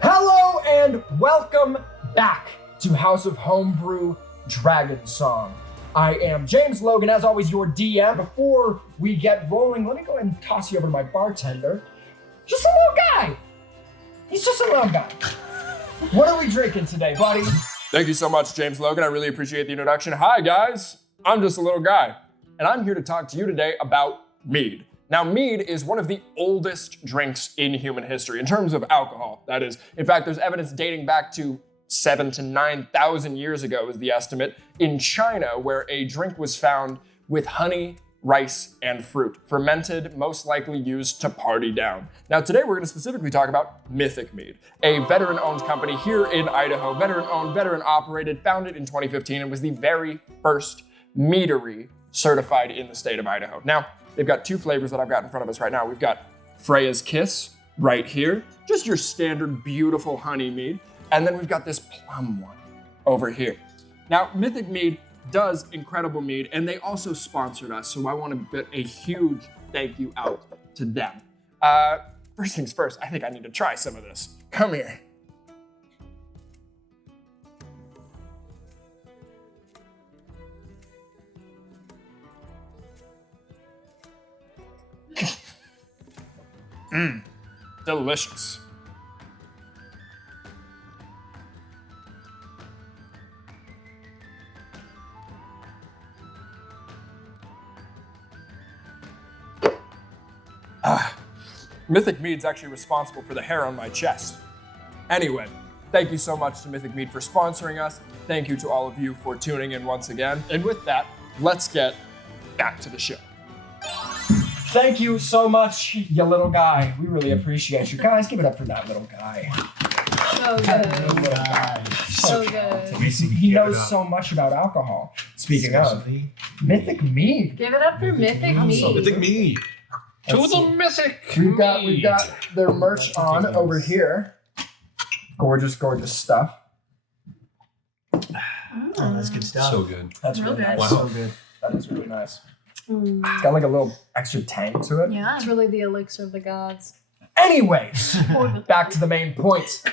Hello and welcome back to House of Homebrew Dragon Song. I am James Logan, as always, your DM. Before we get rolling, let me go ahead and toss you over to my bartender. Just a little guy. He's just a little guy. What are we drinking today, buddy? Thank you so much, James Logan. I really appreciate the introduction. Hi, guys. I'm just a little guy, and I'm here to talk to you today about mead. Now, mead is one of the oldest drinks in human history, in terms of alcohol, that is. In fact, there's evidence dating back to 7,000 to 9,000 years ago is the estimate, in China, where a drink was found with honey, rice, and fruit, fermented, most likely used to party down. Now, today we're gonna specifically talk about Mythic Mead, a veteran-owned company here in Idaho, veteran-owned, veteran-operated, founded in 2015, and was the very first meadery certified in the state of Idaho. Now, they've got two flavors that I've got in front of us right now. We've got Freya's Kiss right here, just your standard beautiful honey mead. And then we've got this plum one over here. Now, Mythic Mead does incredible mead, and they also sponsored us, so I want to put a huge thank you out to them. First things first, I think I need to try some of this. Come here. Delicious. Mythic Mead's actually responsible for the hair on my chest. Anyway, thank you so much to Mythic Mead for sponsoring us. Thank you to all of you for tuning in once again. And with that, let's get back to the show. Thank you so much, you little guy. We really appreciate you. Guys, give it up for that little guy. So good. Little guy. So good. He knows so much about alcohol. Speaking of, Mythic Mead. Give it up for Mythic Mead. Mythic Mead. To the Mythic We've got their merch on over here. Gorgeous, gorgeous stuff. Oh, that's good stuff. So good. That's Real really good. nice. Wow. So good. That is really nice. Mm. It's got like a little extra tang to it. Yeah, it's really the elixir of the gods. Anyways, back to the main point.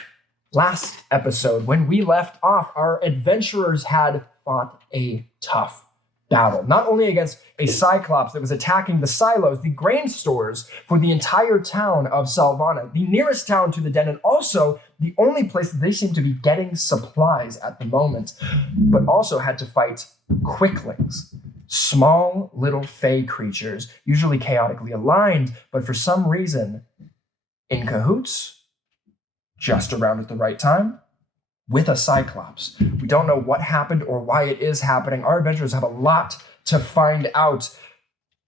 Last episode, when we left off, our adventurers had fought a tough battle, not only against a cyclops that was attacking the silos, the grain stores for the entire town of Salvana, the nearest town to the den, and also the only place that they seem to be getting supplies at the moment, but also had to fight quicklings, small little fey creatures, usually chaotically aligned, but for some reason in cahoots, just around at the right time, with a cyclops. We don't know what happened or why it is happening. Our adventurers have a lot to find out.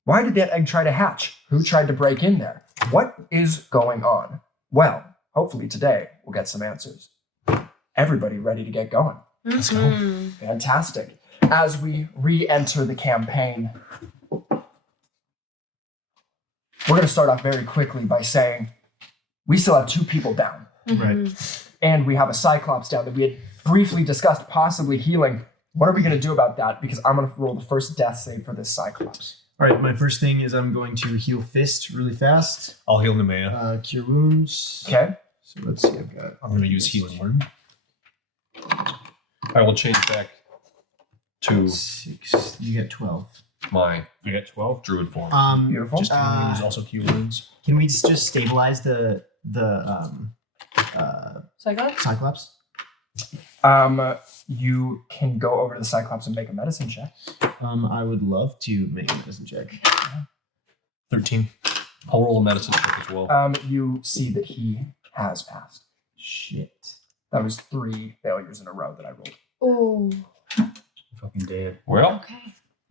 Why did that egg try to hatch? Who tried to break in there? What is going on? Well, hopefully today we'll get some answers. Everybody ready to get going? Let's go. Fantastic. As we re-enter the campaign, we're going to start off very quickly by saying we still have 2 people down. Right. And we have a cyclops down that we had briefly discussed possibly healing. What are we going to do about that? Because I'm going to roll the first death save for this cyclops. All right, my first thing is I'm going to heal fist really fast. I'll heal Nemea. Cure wounds. Okay. So let's see, I've got... I'm going to use healing word. I will change back to 6. You get 12. my I got 12. druid form. Beautiful. Just cure wounds, also cure wounds. Can we just stabilize the Cyclops? Cyclops? You can go over to the cyclops and make a medicine check. I would love to make a medicine check. 13. I'll roll a medicine check as well. You see that he has passed. Shit. That was 3 failures in a row that I rolled. Oh. Fucking dead. Well,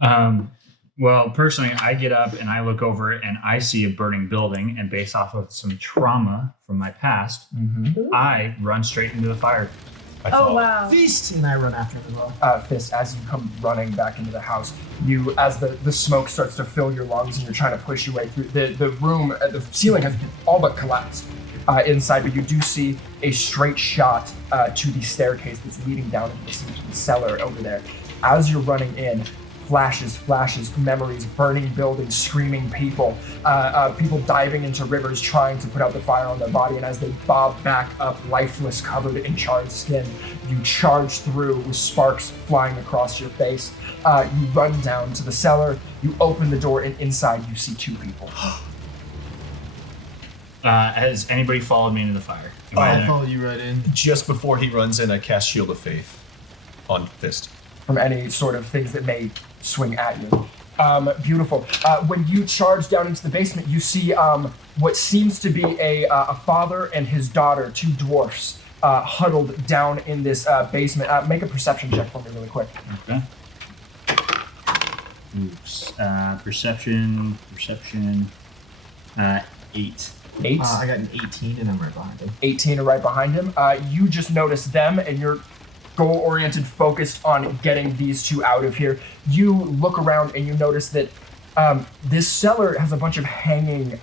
Okay. Well, personally, I get up and I look over and I see a burning building, and based off of some trauma from my past, I run straight into the fire. I Oh, thought. wow. Feast! And I run after him as well. Fist, as you come running back into the house, as the smoke starts to fill your lungs and you're trying to push your way through, the room, the ceiling has all but collapsed inside, but you do see a straight shot to the staircase that's leading down into the cellar over there. As you're running in, flashes, memories, burning buildings, screaming people, people diving into rivers trying to put out the fire on their body, and as they bob back up, lifeless, covered in charred skin, you charge through with sparks flying across your face. You run down to the cellar, you open the door, and inside you see 2 people. Has anybody followed me into the fire? I'll follow you right in. Just before he runs in, I cast Shield of Faith on Fist. From any sort of things that may swing at you. Beautiful. When you charge down into the basement, you see what seems to be a father and his daughter, 2 dwarfs, huddled down in this basement. Make a perception check for me really quick. Okay. Oops. Perception. 8. 8. I got an 18 and I'm right behind him. 18 are right behind him. You just notice them and you're goal-oriented, focused on getting these 2 out of here. You look around and you notice that this cellar has a bunch of hanging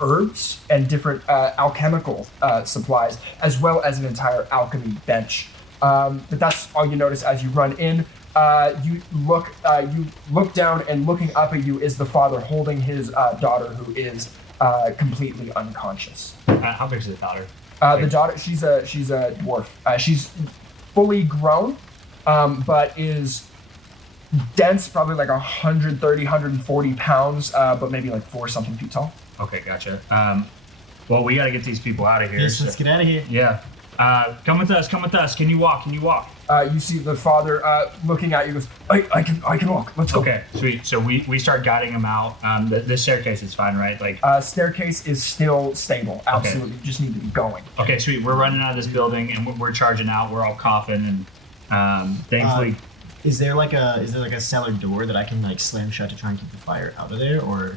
herbs and different alchemical supplies, as well as an entire alchemy bench. But that's all you notice as you run in. You look down, and looking up at you is the father holding his daughter, who is completely unconscious. How big is the daughter? The daughter, she's a dwarf. She's fully grown, but is dense, probably like 130, 140 pounds, but maybe like 4-something feet tall. Okay, gotcha. Well, we got to get these people out of here. Yes, let's get out of here. Yeah. Come with us. Can you walk? You see the father looking at you, goes, I can walk, let's go. Okay, sweet. So we start guiding him out. The staircase is fine, right? Like, staircase is still stable, absolutely. You just need to be going. okay, sweet. We're running out of this building and we're charging out. We're all coughing and thankfully. Is there like a cellar door that I can like slam shut to try and keep the fire out of there, or?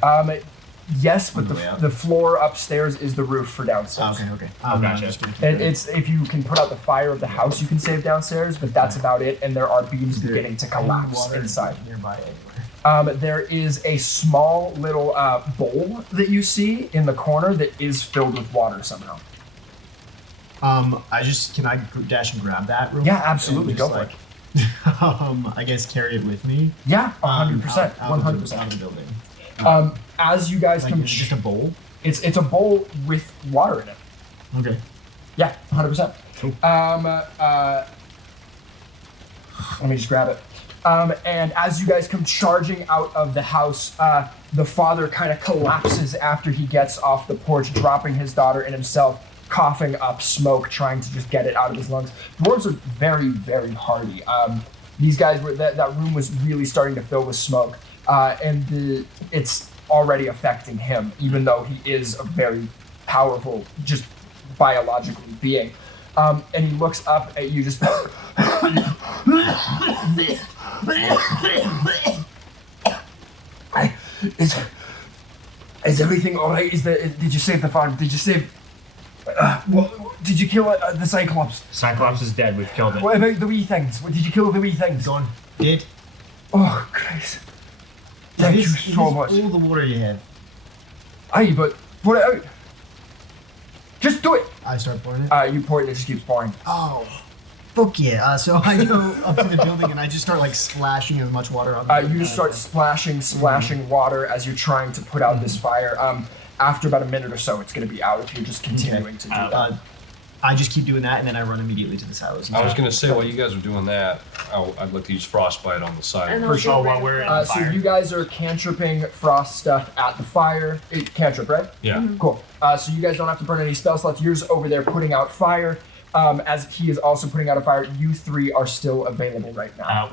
Yes, but On the way out? the floor upstairs is the roof for downstairs. Okay. Gotcha. Just gonna keep And it. it's if you can put out the fire of the house, you can save downstairs, but that's about it. And there are beams Is there beginning to any collapse water inside. nearby anywhere. There is a small little bowl that you see in the corner that is filled with water somehow. Can I dash and grab that? Real Yeah, quick absolutely. and Go just, for it. I guess carry it with me. Yeah, 100%, Out of 100%. the building. As you guys Like, come, is it just a bowl? it's a bowl with water in it. Okay. Yeah, 100%. Cool. Let me just grab it. And as you guys come charging out of the house, the father kind of collapses after he gets off the porch, dropping his daughter and himself, coughing up smoke, trying to just get it out of his lungs. Dwarves are very, very hardy. These guys were that room was really starting to fill with smoke, and it's already affecting him, even though he is a very powerful, just biologically being. And he looks up at you, just. Is everything all right? Did you save the farm? Did you save? Did you kill the cyclops? Cyclops is dead. We've killed it. What about the wee things? Did you kill the wee things? Gone. Dead. Oh Christ! Thank you so much. All the water you have. Aye, but pour it out. Just do it. I start pouring it. You pour it. It just keeps pouring. Oh, fuck yeah! So I go up to the building and I just start like splashing as much water on. You just start splashing water as you're trying to put out this fire. After about a minute or so, it's going to be out if you're just continuing to do that. I just keep doing that and then I run immediately to the silos. I was going to say, while you guys were doing that, I'd like to use Frostbite on the side. And For I'll sure, get while rid we're of in the So fire. you guys are cantripping frost stuff at the fire. Cantrip, right? Yeah. Cool. So you guys don't have to burn any spell slots. You're just over there putting out fire. As he is also putting out a fire, you three are still available right now.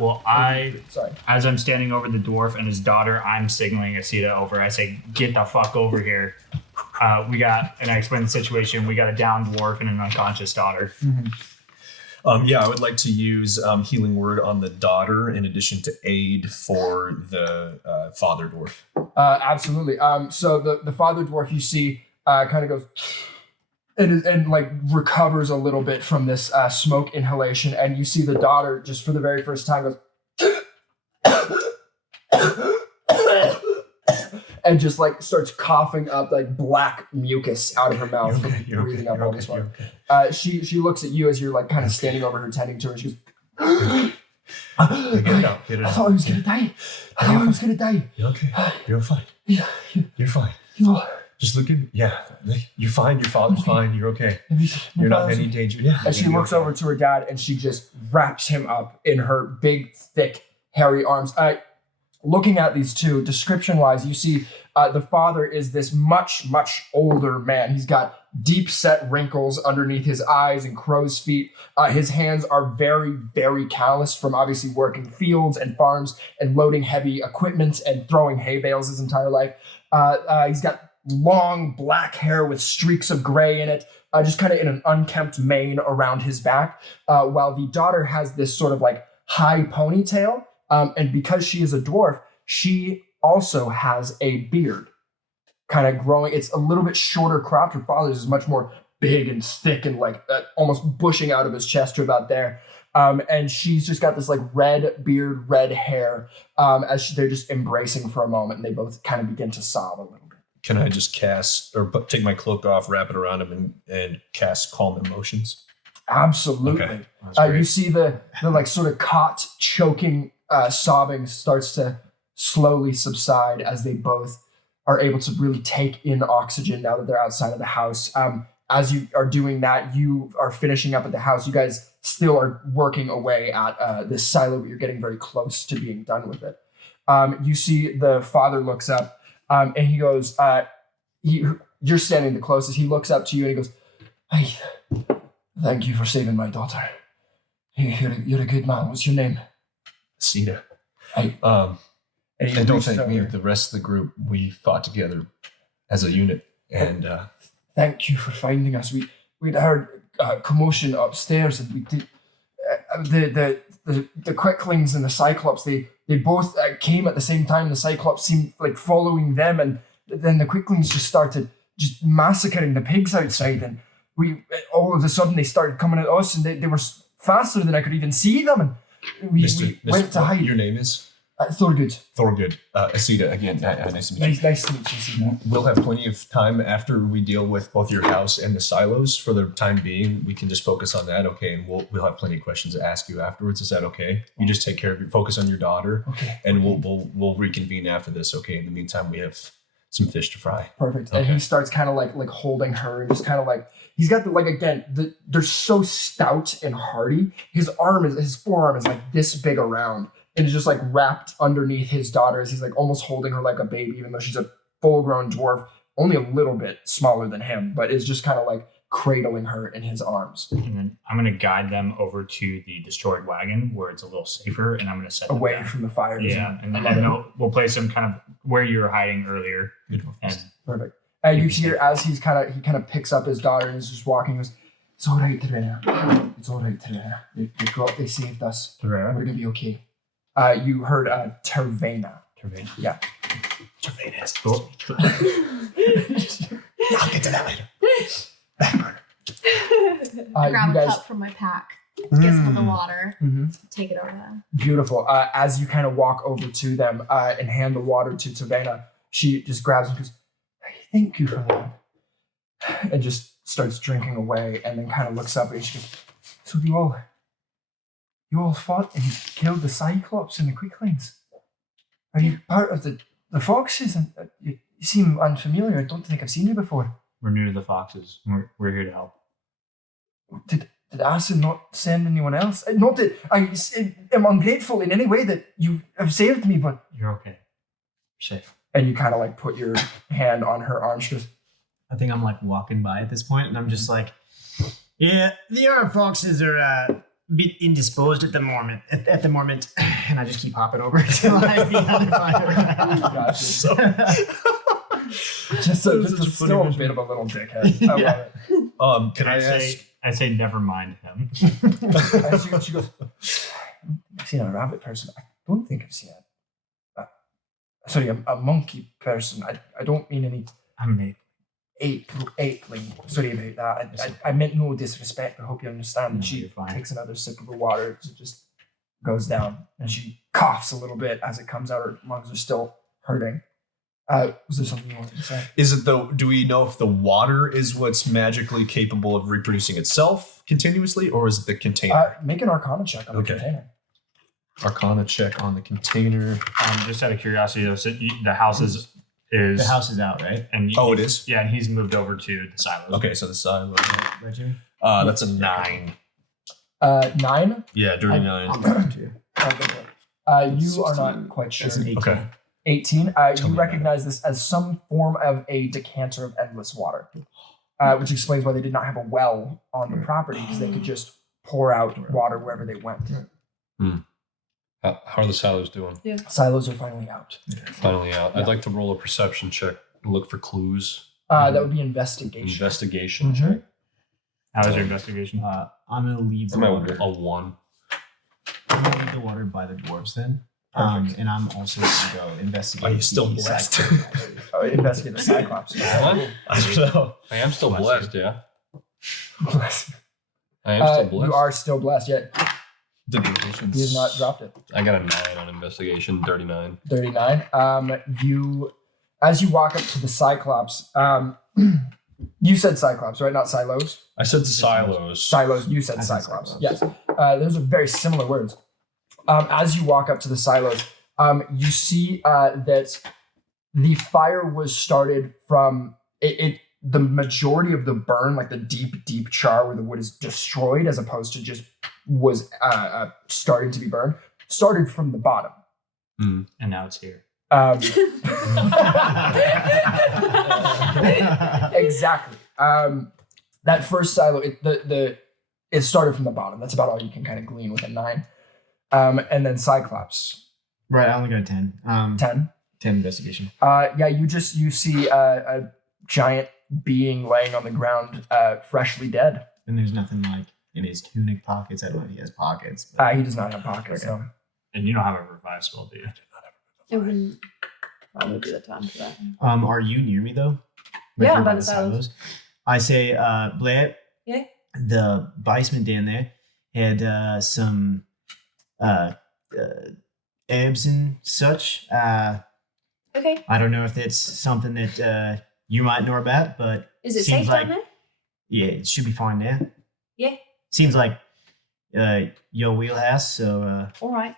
Sorry. As I'm standing over the dwarf and his daughter, I'm signaling Asita over. I say, "Get the fuck over here." And I explain the situation. We got a down dwarf and an unconscious daughter. I would like to use Healing Word on the daughter in addition to aid for the father dwarf. Absolutely. So the father dwarf you see kind of goes and like recovers a little bit from this smoke inhalation, and you see the daughter just for the very first time goes and just like starts coughing up like black mucus out of her mouth from breathing up all this water. She looks at you as you're like kind of standing over her, tending to her. She goes, Get it out. Get it I out. thought I was going to die. You're okay. You're fine. Yeah, You're fine. you Just looking. Yeah. You're fine. Your father's fine. You're okay. You're not in any danger. Yeah. And she looks over to her dad and she just wraps him up in her big, thick, hairy arms. Looking at these two, description-wise, you see the father is this much, much older man. He's got deep-set wrinkles underneath his eyes and crow's feet. His hands are very, very calloused from obviously working fields and farms and loading heavy equipment and throwing hay bales his entire life. He's got long black hair with streaks of gray in it, just kind of in an unkempt mane around his back, while the daughter has this sort of like high ponytail. And because she is a dwarf, she also has a beard kind of growing. It's a little bit shorter cropped. Her father's is much more big and thick and like almost bushing out of his chest to about there. And she's just got this like red beard, red hair as they're just embracing for a moment. And they both kind of begin to sob a little bit. Can I just cast or take my cloak off, wrap it around him, and cast calm emotions? Absolutely. Okay. That's great. You see the like sort of caught choking sobbing starts to slowly subside as they both are able to really take in oxygen now that they're outside of the house. As you are doing that, you are finishing up at the house. You guys still are working away at this silo, but you're getting very close to being done with it. You see the father looks up and he goes, you're standing the closest. He looks up to you and he goes, "Hey, thank you for saving my daughter. You're a good man. What's your name?" Sita. Hey. And don't thank me. The rest of the group, we fought together as a unit. And thank you for finding us. We'd heard commotion upstairs, and we did the quicklings and the cyclops. They both came at the same time. The cyclops seemed like following them, and then the quicklings just started just massacring the pigs outside. And we all of a sudden they started coming at us, and they were faster than I could even see them. And we went to hide. Your name is? Thorgood. Thorgood. Asita, again, nice to meet you. Nice to meet you, Sita. We'll have plenty of time after we deal with both your house and the silos. For the time being, we can just focus on that, okay? And we'll have plenty of questions to ask you afterwards. Is that okay? You just take care of focus on your daughter, okay? And we'll reconvene after this, okay? In the meantime, we have some fish to fry. Perfect. Okay. And he starts kind of like holding her and just kind of like he's got they're so stout and hardy. His forearm is like this big around. And is just like wrapped underneath his daughter as he's like almost holding her like a baby, even though she's a full-grown dwarf, only a little bit smaller than him, but is just kind of like cradling her in his arms. And then I'm going to guide them over to the destroyed wagon where it's a little safer, and I'm going to set them Away down. from the fires. Yeah, and then we'll place them kind of where you were hiding earlier. And Perfect. And you hear as he kind of picks up his daughter and is just walking. He goes, "It's all right, Terena. It's all right, Terena. They saved us. We're gonna be okay." You heard Tervena. Tervena. Yeah. Tervena. Cool. I'll get to that later. I grab you a guys- cup from my pack, get some of the water, take it over them. Beautiful. As you kind of walk over to them and hand the water to Tervena, she just grabs and goes, "Thank you for that," and just starts drinking away, and then kind of looks up and she goes, "So you all fought and killed the cyclops and the quicklings? Are you part of the foxes? And you seem unfamiliar. I don't think I've seen you before." We're new to the foxes. We're here to help. Did Acid not send anyone else? Not that I am ungrateful in any way that you have saved me, but You're okay. You're safe. and you kind of like put your hand on her arm. She goes, I think I'm like walking by at this point, and I'm just like, "Yeah, the other foxes are a bit indisposed at the moment. At the moment," and I just keep hopping over until I have the other fire. "Gotcha." Just still a bit of a little dickhead. I love it. Can I ask? I say never mind him. And she goes, "I've seen a rabbit person. I don't think I've seen a monkey person. I don't mean any I'm Nate. apeling. Sorry about that. I meant no disrespect. I hope you understand." And No, she you're fine. takes another sip of the water. It just goes down, and she coughs a little bit as it comes out. Her lungs are still hurting. Was there something you wanted to say? Is it though? Do we know if the water is what's magically capable of reproducing itself continuously, or is it the container? Make an Arcana check on the Okay. container. Arcana check on the container. Just out of curiosity, though, so the house is The house is out, right? and Oh, it is? Yeah, and he's moved over to the silos. Okay, so the silo. Right, Jimmy? That's a 9. 9. Yeah, dirty 9. I'll go to. You are not quite sure. That's an 18. Okay. 18. Tell You me recognize this as some form of a decanter of endless water, which explains why they did not have a well on the property, because they could just pour out water wherever they went. How are the silos doing? Silos are finally out. Finally out. Yeah. I'd like to roll a perception check and look for clues. That would be investigation. Investigation Mhm. check. How was your investigation? I'm gonna leave the I'm water. at a 1. I'm gonna leave the water by the dwarves then. Perfect. And I'm also gonna go investigate. Are you still the blessed? cyclops. Investigate the cyclops. What? I don't know. I am still Bless blessed, yeah. Bless. I am still blessed. You are still blessed. Yet The he has not dropped it. I got a 9 on investigation, 39. 39. You, as you walk up to the cyclops, you said cyclops, right? Not silos. I said silos. Silos. You said I said cyclops. cyclops. Yes. Those are very similar words. As you walk up to the silos, you see that the fire was started from the majority of the burn, like the deep char where the wood is destroyed, as opposed to just was starting to be burned, started from the bottom. And now it's here. Exactly. That first silo, it started from the bottom. That's about all you can kind of glean with a 9. And then Cyclops, Right, I only got a 10. 10. 10 investigation. Yeah, you see a giant being laying on the ground, freshly dead. And there's nothing like in his tunic pockets. I don't know if he has pockets. But He does not have pockets. Okay. No. And you don't have a revive spell, do you? It wouldn't probably be the time for that. are you near me though? Yeah, you're by the silos. I say, Blair. Yeah. The basement down there had some herbs and such. Okay. I don't know if that's something that you might know about, but Is it seems safe like down there? yeah, it should be fine now. Yeah. Seems like your wheelhouse. So All right.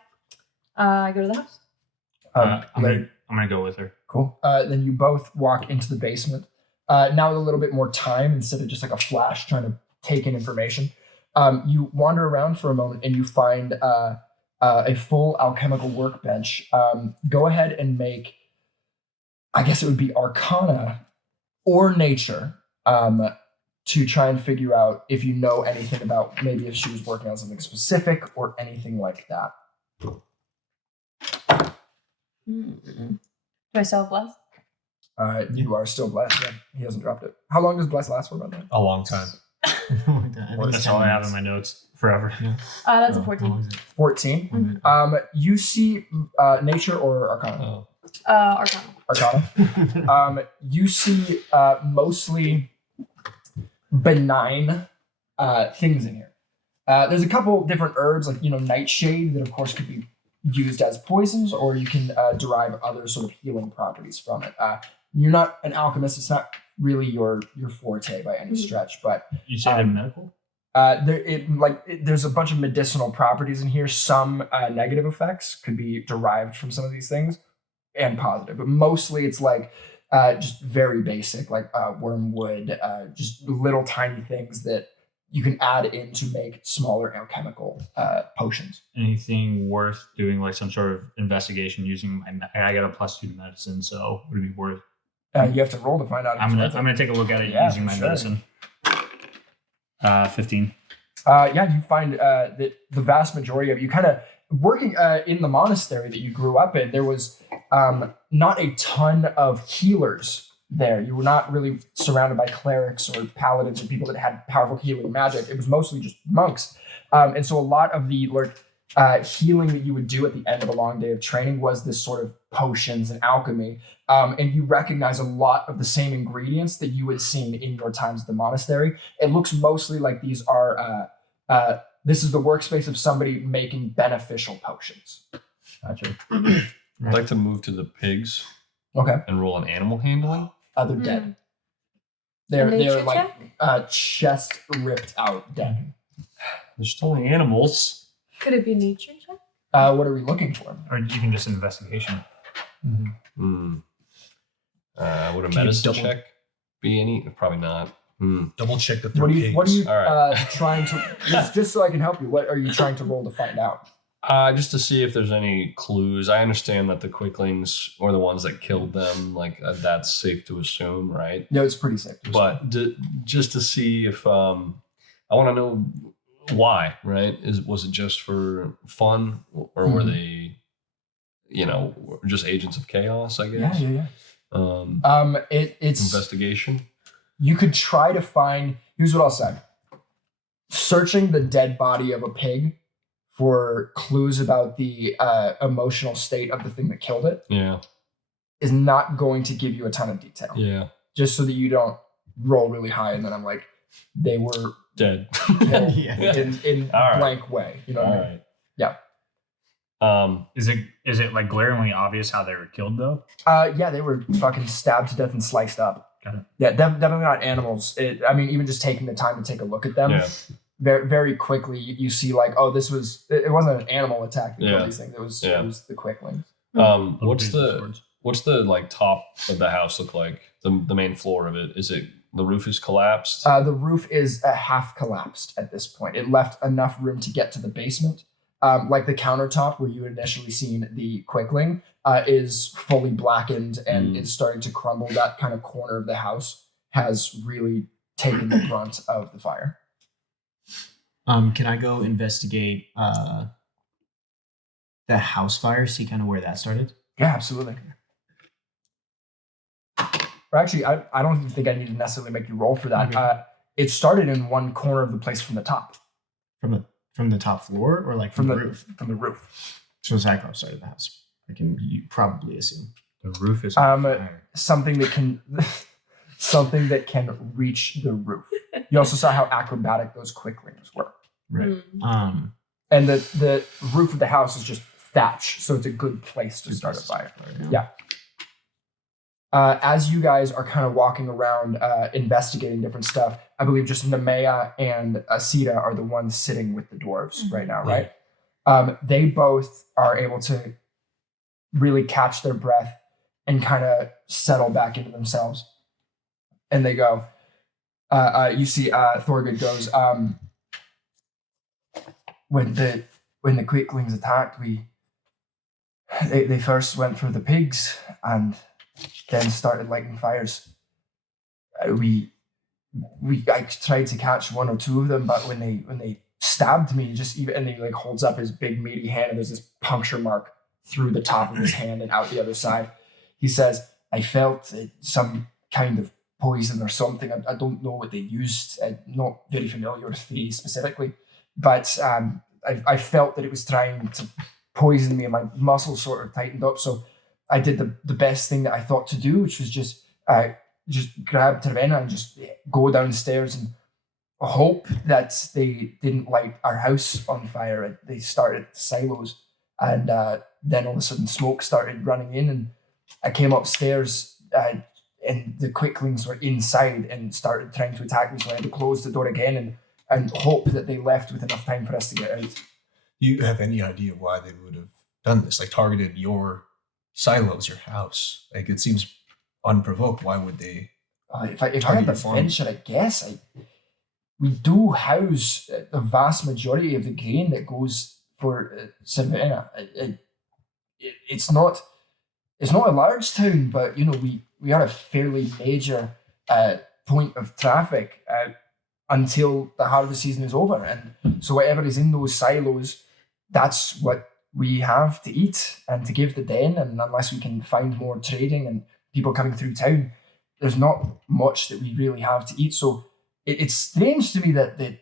I go to the house. I'm Larry- gonna go with her. Cool. Then you both walk into the basement. Now with a little bit more time, instead of just like a flash trying to take in information, you wander around for a moment and you find a full alchemical workbench. Go ahead and make, I guess it would be Arcana or Nature, to try and figure out if you know anything about maybe if she was working on something specific or anything like that. Do I still have bless? You are still blessed. Yeah, he hasn't dropped it. How long does bless last for, by the way? A long time. I think it's That's 10 all I have minutes. in my notes forever. That's a Oh, 14. what was it? 14. You see Nature or Arcana? Arcana. Arcana. You see mostly benign things in here. There's a couple different herbs, like nightshade, that of course could be used as poisons, or you can derive other sort of healing properties from it. You're not an alchemist; it's not really your forte by any stretch. But You said they're medical? there's a bunch of medicinal properties in here. Some negative effects could be derived from some of these things, and positive. But mostly, it's like just very basic, like wormwood, just little tiny things that you can add in to make smaller alchemical potions. Anything worth doing, like some sort of investigation using I got a +2 to medicine, so would it be worth? You have to roll to find out. If I'm it's gonna worth it. I'm gonna take a look at it Yeah, using for my sure. medicine. 15. Yeah, you find that the vast majority of you kind of working in the monastery that you grew up in, there was not a ton of healers there. You were not really surrounded by clerics or paladins or people that had powerful healing magic. It was mostly just monks. And so a lot of the healing that you would do at the end of a long day of training was this sort of potions and alchemy. And you recognize a lot of the same ingredients that you had seen in your times at the monastery. It looks mostly like these are, this is the workspace of somebody making beneficial potions. Gotcha. I'd like to move to the pigs Okay. and roll an animal handling. They're dead. A They're nature like check? chest ripped out dead. They're just only animals. Could it be nature check? What are we looking for? Or you can just investigation. Would a Can you medicine double- check be any? Probably not. Double check that they're What are you? pigs. What are you All right. trying to? Just so I can help you. What are you trying to roll to find out? Just to see if there's any clues. I understand that the quicklings were the ones that killed them. Like that's safe to assume, right? No, it's pretty safe. But just to see if I want to know why, right? Was it just for fun, or were they, just agents of chaos? I guess. yeah. It's Investigation. you could try to find. Here's what I'll say: searching the dead body of a pig for clues about the emotional state of the thing that killed it Yeah. is not going to give you a ton of detail. Yeah. Just so that you don't roll really high and then I'm like, they were Dead. killed Yeah. in All right. blank way. You know what All I mean? right. Yeah. Is it like glaringly obvious how they were killed though? Yeah, they were fucking stabbed to death and sliced up. Got it. Yeah, definitely not animals. Even just taking the time to take a look at them, Yeah. very, very quickly you see like, oh, it wasn't an animal attack that killed Yeah. these things. It was the quicklings. What's the like top of the house look like? The main floor of it, is it the roof is collapsed? The roof is half collapsed at this point. It left enough room to get to the basement. Like the countertop where you had initially seen the quickling is fully blackened and is starting to crumble. That kind of corner of the house has really taken the brunt of the fire. Can I go investigate the house fire, see kind of where that started? Yeah, absolutely. Or actually, I don't even think I need to necessarily make you roll for that. Okay. It started in one corner of the place from the top, From the top floor, or like from from the the roof? From the roof. So Cyclops started the house. You probably assume. The roof is on Um, fire. Something that can reach the roof. You also saw how acrobatic those quicklings were. Right. Mm. And the roof of the house is just thatch, so it's a good place to start a fire. Yeah. As you guys are kind of walking around investigating different stuff, I believe just Nemea and Asita are the ones sitting with the dwarves right now, right? They both are able to really catch their breath and kind of settle back into themselves. And they go, you see Thorgood goes, when the quicklings attacked, they first went for the pigs and then started lighting fires. I tried to catch one or two of them, but when they stabbed me, and he like holds up his big meaty hand, and there's this puncture mark through the top of his hand and out the other side. He says, "I felt some kind of poison or something. I don't know what they used. I'm not very familiar with the specifically, but I felt that it was trying to poison me, and my muscles sort of tightened up. So I did the best thing that I thought to do, which was just grab Tervena and just go downstairs and hope that they didn't light our house on fire. They started the silos, and then all of a sudden smoke started running in, and I came upstairs and the quicklings were inside and started trying to attack me, so I had to close the door again and hope that they left with enough time for us to get out." Do you have any idea why they would have done this? Like targeted your silos, your house? Like it seems unprovoked. Why would they? If I had Target the your farm. venture, I guess we do house the vast majority of the grain that goes for Savannah. It's not a large town, but we are a fairly major point of traffic until the harvest season is over, and so whatever is in those silos, that's what we have to eat and to give the den. And unless we can find more trading and people coming through town, there's not much that we really have to eat. So it's strange to me that the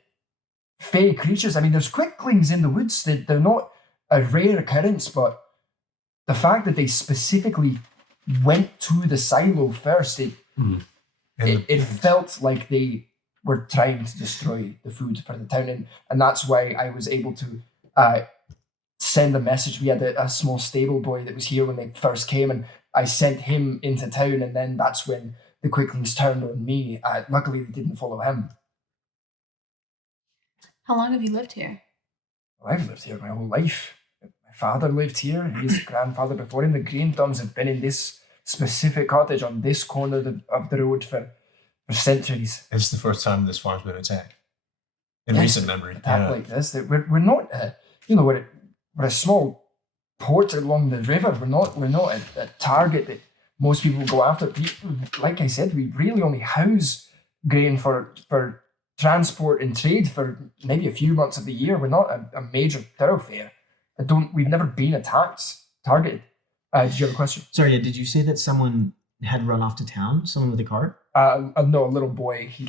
fey creatures, there's quicklings in the woods, they're not a rare occurrence, but the fact that they specifically went to the silo first, it felt like they were trying to destroy the food for the town. And that's why I was able to send a message. We had a small stable boy that was here when they first came, and I sent him into town, and then that's when the quicklings turned on me. Luckily, they didn't follow him. How long have you lived here? Well, I've lived here my whole life. My father lived here, his grandfather before him. The Green Thumbs have been in this specific cottage on this corner of the road for centuries. It's the first time this farm's been attacked in Yes, recent memory. Attack like this. That we're not, we're a small port along the river. We're not a target that most people go after. Like I said, we really only house grain for transport and trade for maybe a few months of the year. We're not a major thoroughfare. We've never been targeted. Did you have a question? Sorry, yeah, did you say that someone had run off to town? Someone with a cart? No, a little boy. He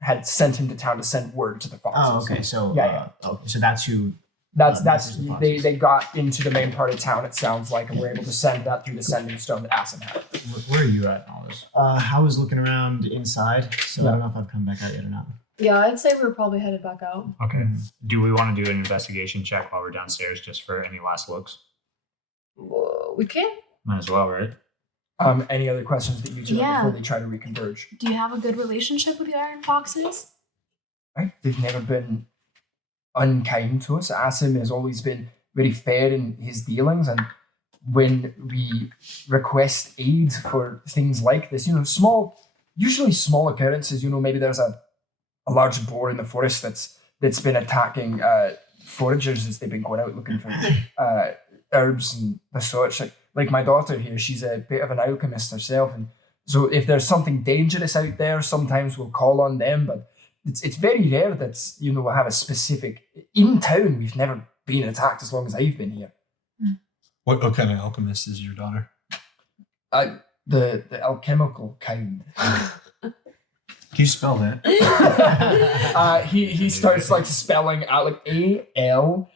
had sent him to town to send word to the foxes. Oh, okay. So Yeah. Okay, so that's who. That's This is the foxes. they got into the main part of town. It sounds like, and were able to send that through the sending stone that Asim had. Where are you at in all this? I was looking around inside, so I don't know if I've come back out yet or not. Yeah, I'd say we're probably headed back out. Okay. Do we want to do an investigation check while we're downstairs just for any last looks? We can. Might as well, right? Any other questions that you two have before they try to reconverge? Do you have a good relationship with the Iron Foxes? Right? They've never been unkind to us. Asim has always been very fair in his dealings, and when we request aid for things like this, usually small occurrences, maybe there's a large boar in the forest that's been attacking foragers as they've been going out looking for herbs and the such. Like my daughter here, she's a bit of an alchemist herself, and so if there's something dangerous out there, sometimes we'll call on them, but it's very rare that we'll have a specific in town. We've never been attacked as long as I've been here. What kind of alchemist is your daughter? The alchemical kind. Can you spell that? He starts spelling out ALCH,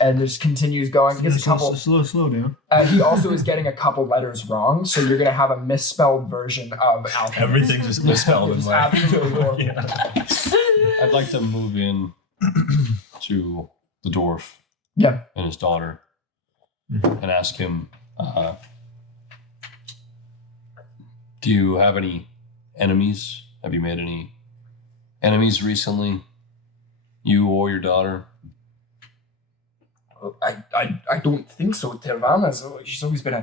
and just continues going. He gets a couple. Slow down. He also is getting a couple letters wrong, so you're gonna have a misspelled version of alchemy. Everything's just misspelled in Just my. absolutely horrible. I'd like to move in to the dwarf Yeah. and his daughter and ask him, do you have any enemies? Have you made any enemies recently? You or your daughter? I don't think so. Tirvana's she's always been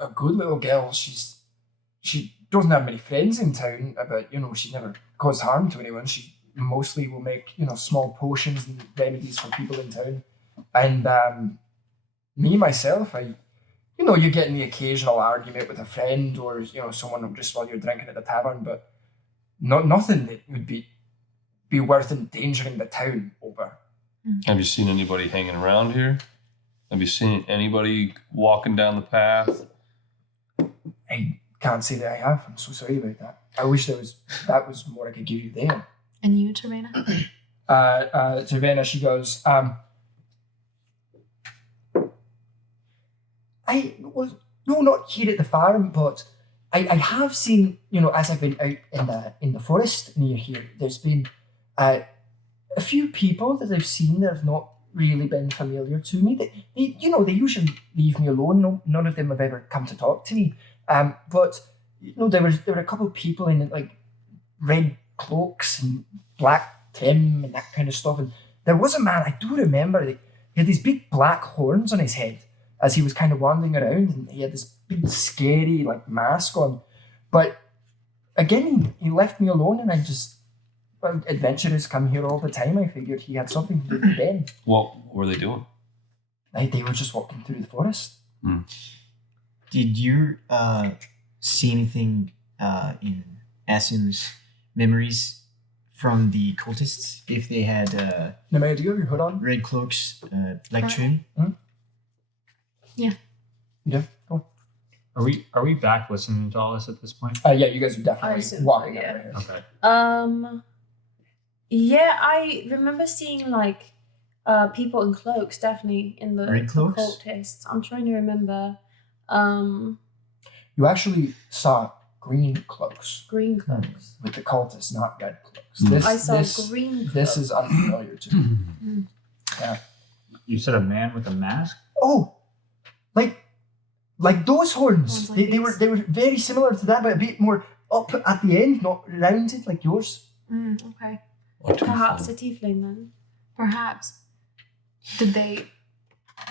a good little girl. She doesn't have many friends in town, but she never caused harm to anyone. She mostly will make small potions and remedies for people in town. And me myself, you get in the occasional argument with a friend or someone just while you're drinking at the tavern, but nothing that would be worth endangering the town over. Have you seen anybody hanging around here? Have you seen anybody walking down the path? I can't say that I have. I'm so sorry about that. I wish that was more I could give you there. And you, Trevena? Trevena, she goes, not here at the farm, but I have seen, as I've been out in the forest near here, there's been a few people that I've seen that have not really been familiar to me. They usually leave me alone. None of them have ever come to talk to me. But there were a couple of people in red cloaks and black trim and that kind of stuff. And there was a man, I do remember, that he had these big black horns on his head as he was kind of wandering around, and he had this big scary mask on. But again, he left me alone, and adventurers come here all the time. I figured he had something to do with them. What were they doing? They were just walking through the forest. Did you see anything in Asim's memories from the cultists? If they had Namaya, do you have your hood on? red cloaks, black trim? Yeah. Cool. Are we back listening to all this at this point? Yeah, you guys are I definitely assume walking so, yeah. over here. Okay. Yeah, I remember seeing people in cloaks, definitely in the Red cloaks? cultists. I'm trying to remember. You actually saw green cloaks Green cloaks. with the cultists, not red cloaks. I saw green cloaks. This is unfamiliar to me. Yeah. You said a man with a mask? Oh, like those horns. Ones like They were very similar to that, but a bit more up at the end, not rounded like yours. Okay. Or two Perhaps a full? tiefling then. Perhaps. Did they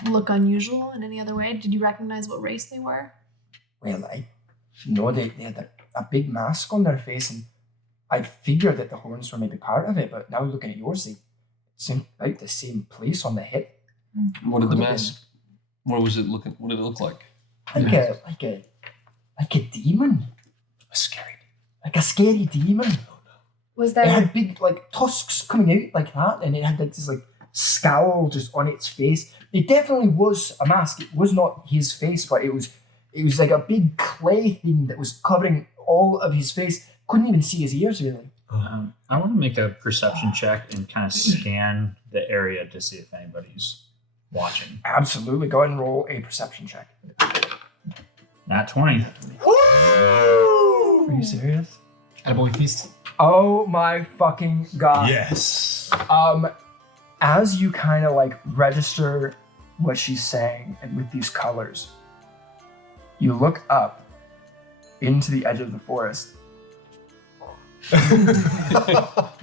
look unusual in any other way? Did you recognize what race they were? Well, they had a big mask on their face, and I figured that the horns were maybe part of it, but now looking at yours, they seem about the same place on the hip. What did the Could've mask? What was it looking? What did it look like? Like a demon. Like a scary demon. Was It there? had big like tusks coming out like that, and it had this like scowl just on its face. It definitely was a mask. It was not his face, but it was like a big clay thing that was covering all of his face. Couldn't even see his ears really. I want to make a perception check and kind of scan the area to see if anybody's watching. Absolutely. Go ahead and roll a perception check. Nat 20. Are you serious? Attaboy feast. Oh my fucking god. Yes. As you kind of like register what she's saying and with these colors, you look up into the edge of the forest.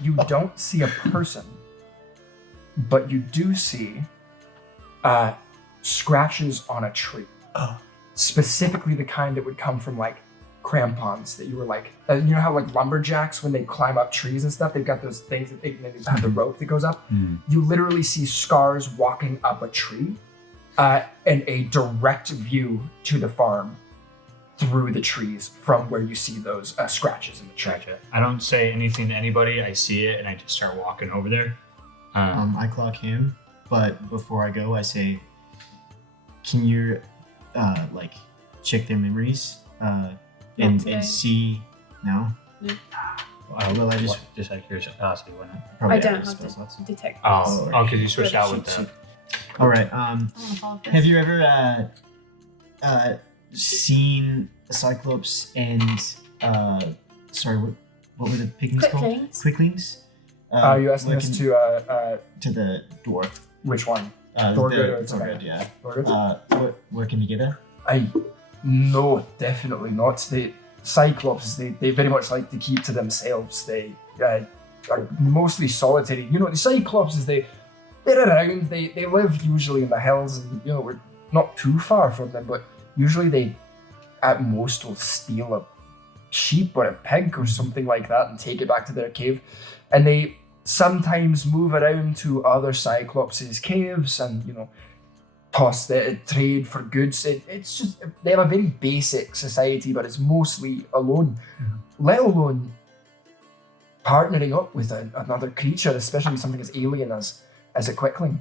You don't see a person, but you do see scratches on a tree. Specifically the kind that would come from like crampons that you were like, you know how like lumberjacks, when they climb up trees and stuff, they've got those things that they have the rope that goes up. You literally see scars walking up a tree and a direct view to the farm through the trees from where you see those scratches in the tree. Gotcha. I don't say anything to anybody. I see it and I just start walking over there. I clock him, but before I go, I say, "Can you, like, check their memories and see now?" No. Well, I just out of curiosity, why not? probably I don't have have spell slots. to detect. Oh, because you switched out with the. All right. I want to follow this. Have you ever seen a cyclops and sorry, what were the pigmies called? Quicklings. Quicklings. You asking us working to to the dwarf. which one? Thorgood, or something? Thorgood, yeah. Thorgood? Working together. No, definitely not. The cyclops, they very much like to keep to themselves. They are mostly solitary. You know, the cyclops, they're around. They live usually in the hills, and you know we're not too far from them. But usually they, at most, will steal a sheep or a pig or something like that and take it back to their cave. And they sometimes move around to other cyclops' caves and toss the trade for goods. It's just they have a very basic society, but it's mostly alone. Let alone partnering up with another creature, especially something as alien as a quickling.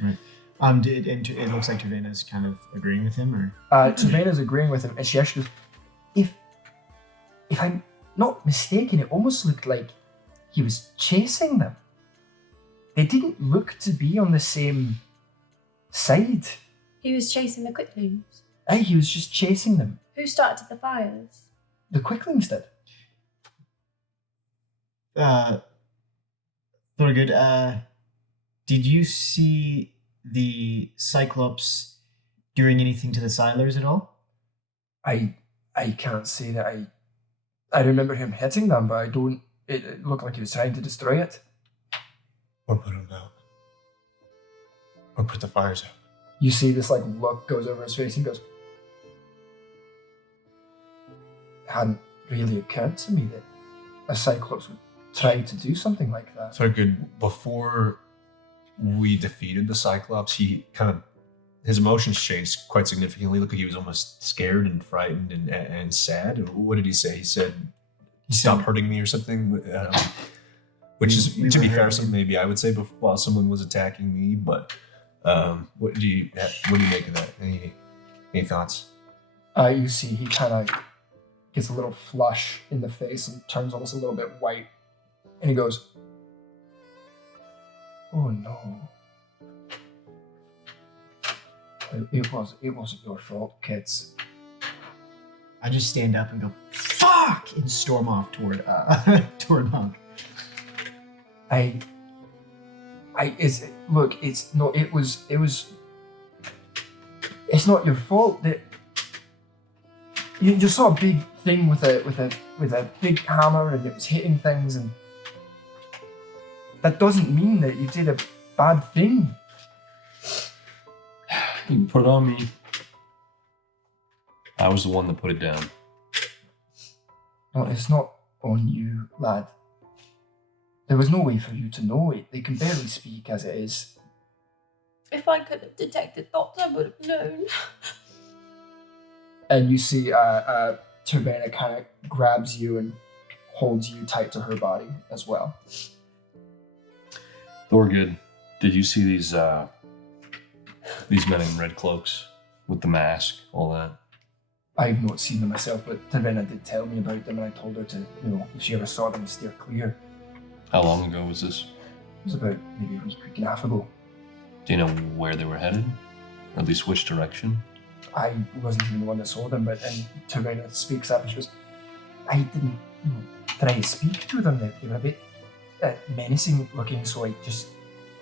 Right. It looks like Tavana's kind of agreeing with him, or Tavana's agreeing with him, and she actually goes, if I'm not mistaken, it almost looked like he was chasing them. They didn't look to be on the same side. He was chasing the quicklings. He was just chasing them. Who started the fires? The quicklings did. Thorgood, did you see the cyclops doing anything to the silers at all? I can't say that I remember him hitting them, but I don't. It looked like he was trying to destroy it. Or put them out. Or put the fires out. You see this like look goes over his face and goes, it hadn't really occurred to me that a cyclops would try to do something like that. So good. Before we defeated the cyclops, he his emotions changed quite significantly. Looked like he was almost scared and frightened and sad. What did he say? He said, "Stop hurting me" or something. Which is, to be fair, something maybe I would say while someone was attacking me. But what do you make of that? Any thoughts? You see, he kind of gets a little flush in the face and turns almost a little bit white, and he goes, "Oh no! It wasn't your fault, kids." I just stand up and go, "Fuck!" and storm off toward Monk. It's not your fault that you just saw a big thing with a big hammer and it was hitting things, and that doesn't mean that you did a bad thing. You put it on me. I was the one that put it down. Well, it's not on you, lad. There was no way for you to know it. They can barely speak as it is. If I could have detected thoughts, I would have known. And you see Tervana kind of grabs you and holds you tight to her body as well. Thorgood, did you see these men in red cloaks with the mask, all that? I've not seen them myself, but Tervana did tell me about them, and I told her to, if she ever saw them, steer clear. How long ago was this? It was about maybe a week and a half ago. Do you know where they were headed? Or at least which direction? I wasn't even the one that saw them, but and Tervana speaks up and she goes, I didn't try to speak to them. They were a bit menacing looking, so I just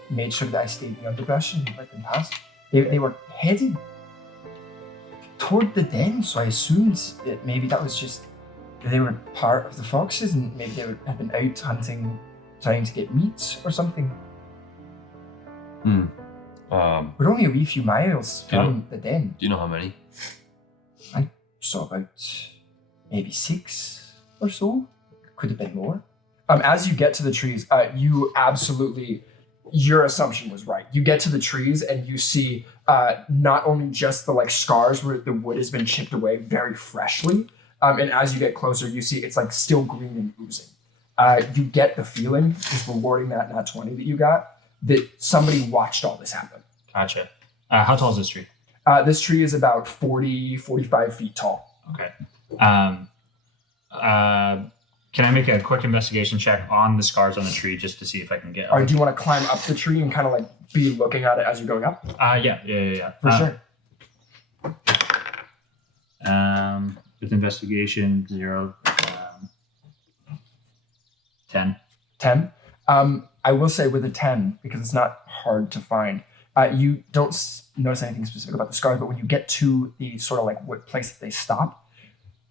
made sure that I stayed in the underbrush and let them pass. They were headed toward the den, so I assumed that maybe that was just that they were part of the foxes and maybe they had been out hunting, trying to get meat or something. We're only a wee few miles from the den. Do you know how many? I saw about maybe 6 or so. Could have been more. As you get to the trees, you absolutely, your assumption was right. You get to the trees and you see not only just the scars where the wood has been chipped away very freshly, and as you get closer, you see it's still green and oozing. You get the feeling, just rewarding that nat 20 that you got, that somebody watched all this happen. Gotcha. How tall is this tree? This tree is about 40, 45 feet tall. Okay. Can I make a quick investigation check on the scars on the tree just to see if I can get? Or do you want to climb up the tree and kind of be looking at it as you're going up? Yeah. For sure. With investigation 0, 10. 10. I will say with a 10, because it's not hard to find, you don't notice anything specific about the scars, but when you get to the sort of what place that they stop,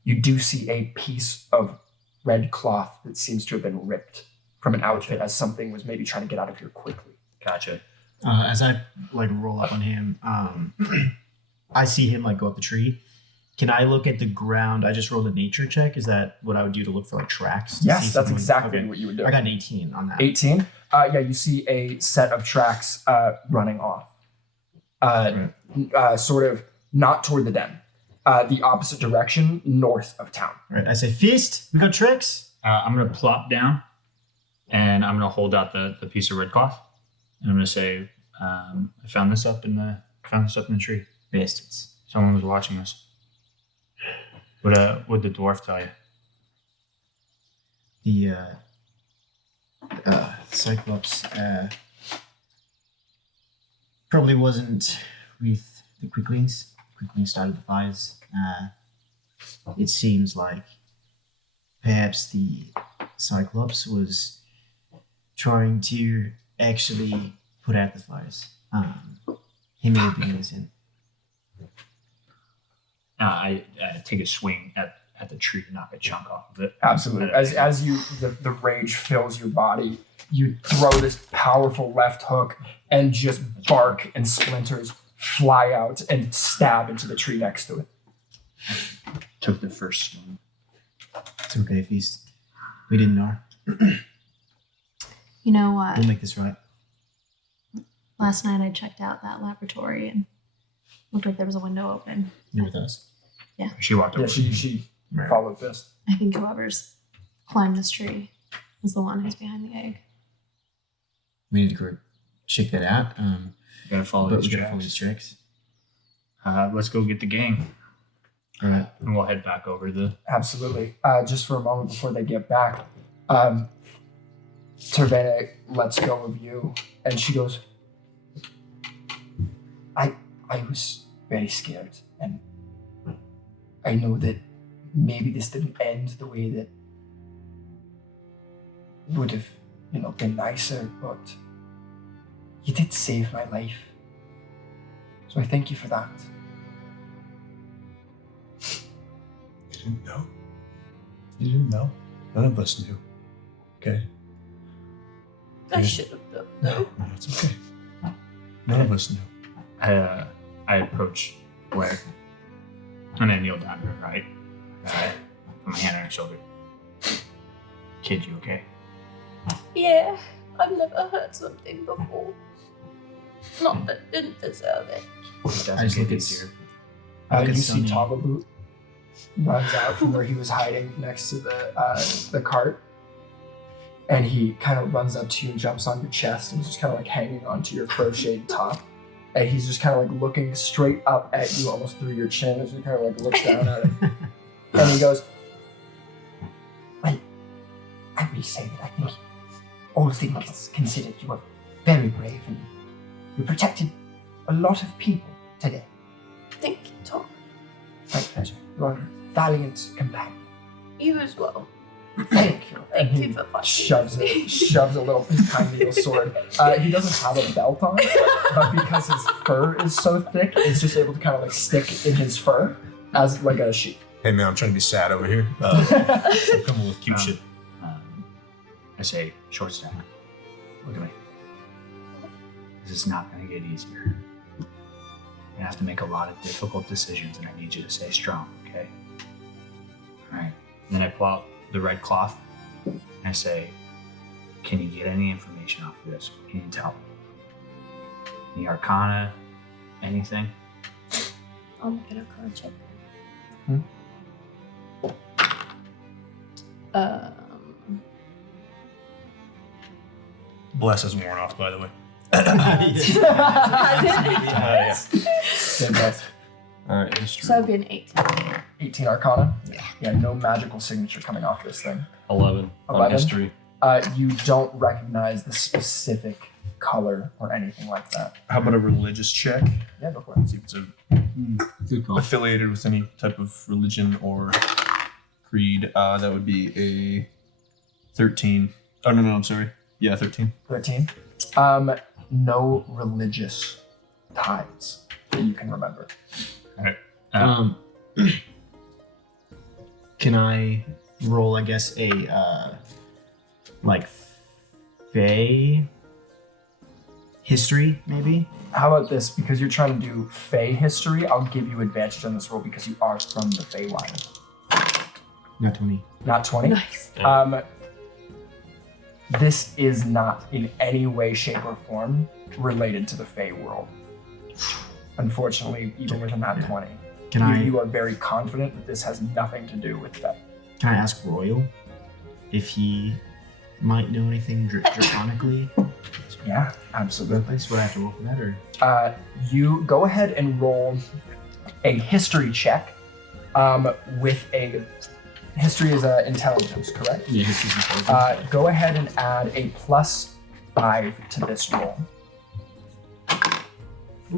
you do see a piece of red cloth that seems to have been ripped from an outfit as something was maybe trying to get out of here quickly. Gotcha. As I roll up on him, I see him go up the tree. Can I look at the ground? I just rolled a nature check. Is that what I would do to look for tracks? Yes, that's exactly what you would do. I got an 18 on that. 18? Yeah, you see a set of tracks running off. Sort of not toward the den. The opposite direction, north of town. Right. I say, Feast, we got tricks. I'm going to plop down and I'm going to hold out the piece of red cloth. And I'm going to say, I found this up in the tree. Bastards. Someone was watching us. What'd the dwarf tell you? The cyclops probably wasn't with the quicklings. Quicklings started the fires. It seems like perhaps the cyclops was trying to actually put out the fires. He may have been innocent. I take a swing at the tree to knock a chunk off of it. Absolutely. As you the rage fills your body, you throw this powerful left hook and just bark and splinters fly out and stab into the tree next to it. Took the first swing. It's okay, Feast. We didn't know. You know what? We'll make this right. Last night I checked out that laboratory and looked like there was a window open. You're with us. She walked over. Yeah, she followed Fist. I think whoever's climbed this tree is the one who's behind the egg. We need to check that out. Gotta follow But these we gotta follow tracks. these tricks. Let's go get the gang. All right. And we'll head back over the... Absolutely. Just for a moment before they get back, Tervana lets go of you and she goes, I was very scared, and I know that maybe this didn't end the way that would have, been nicer, but you did save my life. So I thank you for that. You didn't know. You didn't know. None of us knew. Okay? I should have done. No, it's okay. None of us knew. I I approach Blair. And I kneel down to her right. Put my hand on her shoulder. Kid, you okay? Yeah, I've never heard something before. Not that I didn't deserve it. It doesn't I just get look at- easier. Look at You see Sonny. Toggleboot runs out from where he was hiding next to the cart, and he kind of runs up to you and jumps on your chest and is just kind of like hanging onto your crocheted top. And he's just kind of like looking straight up at you, almost through your chin, as you kind of like look down at it. And he goes, "Well, I will say that I think, all things considered, you were very brave and you protected a lot of people today. Thank you, Tom. My pleasure. You are a valiant companion. You as well. Thank you." Thank And you he for fighting. shoves a little tiny little sword. He doesn't have a belt on, but because his fur is so thick, it's just able to kind of like stick in his fur as like a sheath. Hey man, I'm trying to be sad over here. Stop coming with cute shit. I say, short stack, look at me. This is not going to get easier. You're going to have to make a lot of difficult decisions, and I need you to stay strong, okay? All right. And then I pull out the red cloth, and I say, can you get any information off of this? Can you tell me? Any arcana? Anything? I'll make an arcana check. Bless is worn off, by the way. Yeah. Fantastic. All right, history. So it'd be an 18. 18 Arcana. Yeah, no magical signature coming off this thing. 11 on 11? history. You don't recognize the specific color or anything like that. How about a religious check? Yeah, go for it. See if it's Good call. affiliated with any type of religion or creed. That would be a 13. Oh, no, I'm sorry. Yeah, 13. 13. No religious ties that you can remember. Can I roll, I guess, a like Fey history, maybe? How about this? Because you're trying to do Fey history, I'll give you advantage on this roll because you are from the Fey line. Not 20. Not 20. Nice. This is not in any way, shape, or form related to the Fey world. Unfortunately, even with a nat 20. You are very confident that this has nothing to do with Fey. Can I ask Royal if he might know anything draconically? Yeah, absolutely. Is what I have to roll for that, or? You go ahead and roll a history check with a... History is intelligence, correct? Yeah, history's intelligence. Go ahead and add a +5 to this roll.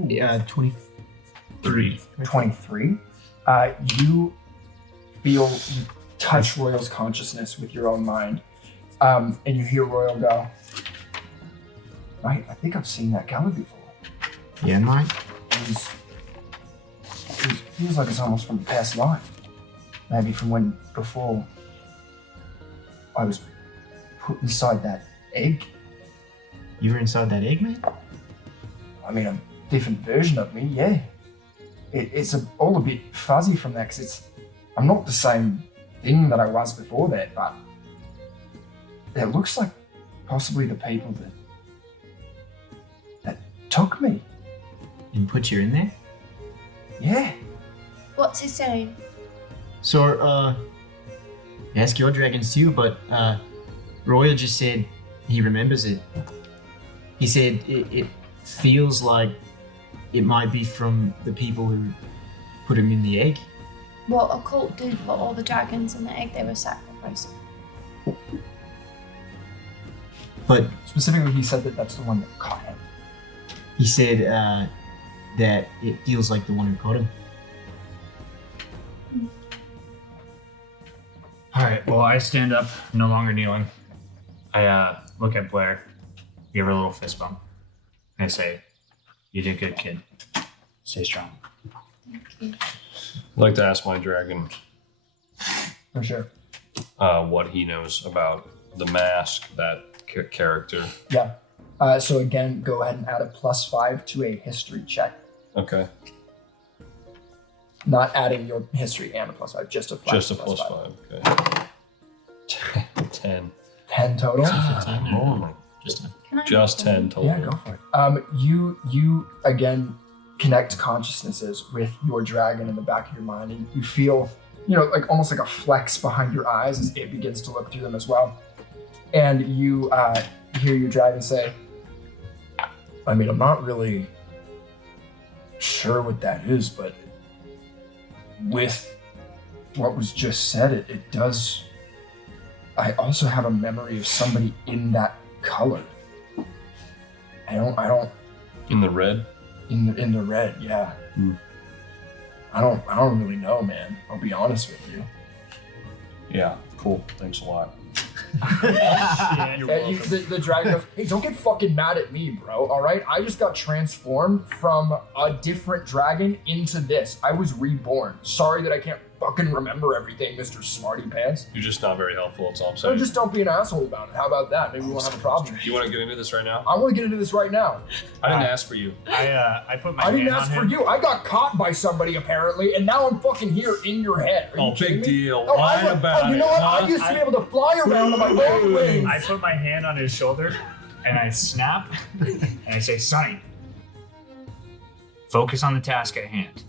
Yeah, 23. 23. You feel, you touch Royal's consciousness with your own mind, and you hear Royal go, I think I've seen that Gala before. Yeah, mine. It feels like it's almost from a past life. Maybe from when before I was put inside that egg. You were inside that egg, man? I mean, a different version of me, yeah. It's all a bit fuzzy from that because I'm not the same thing that I was before that, but it looks like possibly the people that took me. And put you in there? Yeah. What's his name? So, ask your dragons too, but Royal just said he remembers it. He said it feels like it might be from the people who put him in the egg. Well, a cult did put all the dragons in the egg they were sacrificing. But Specifically, he said that that's the one that caught him. he said that it feels like the one who caught him. All right. Well, I stand up, no longer kneeling. I look at Blair, give her a little fist bump, and I say, "You did good, kid. Stay strong." Thank you. I'd like to ask my dragon For sure. what he knows about the mask, that character. Yeah. So again, go ahead and add a +5 to a history check. Okay. Not adding your history and a +5, just a +5. Just a +5. Okay. 10. 10 total. Just 10 total. Yeah, go for it. You again connect consciousnesses with your dragon in the back of your mind, and you feel, like almost like a flex behind your eyes as it begins to look through them as well. And you hear your dragon say, I mean, I'm not really sure what that is, but with what was just said, it does. I also have a memory of somebody in that color. I don't. In the red? In the red, yeah. I don't really know, man. I'll be honest with you. Yeah, cool. Thanks a lot. The dragon goes, hey, don't get fucking mad at me, bro, all right? I just got transformed from a different dragon into this. I was reborn. Sorry that I can't fucking remember everything, Mr. Smarty Pants. You're just not very helpful, that's all I'm So saying. just don't be an asshole about it. How about that? Maybe we won't have a problem. You want to get into this right now? I want to get into this right now. I didn't ask for you. I put my I didn't hand ask on for him. you. I got caught by somebody apparently, and now I'm fucking here in your head. Are you kidding big me? deal. Oh, Lie about you know it, what? huh? I used to be able to fly around on my own wings. I put my hand on his shoulder and I snap and I say, Sonny, focus on the task at hand.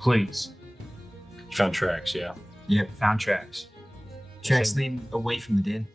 Please. You found tracks, yeah. Yep, found tracks. Tracks lead away from the den.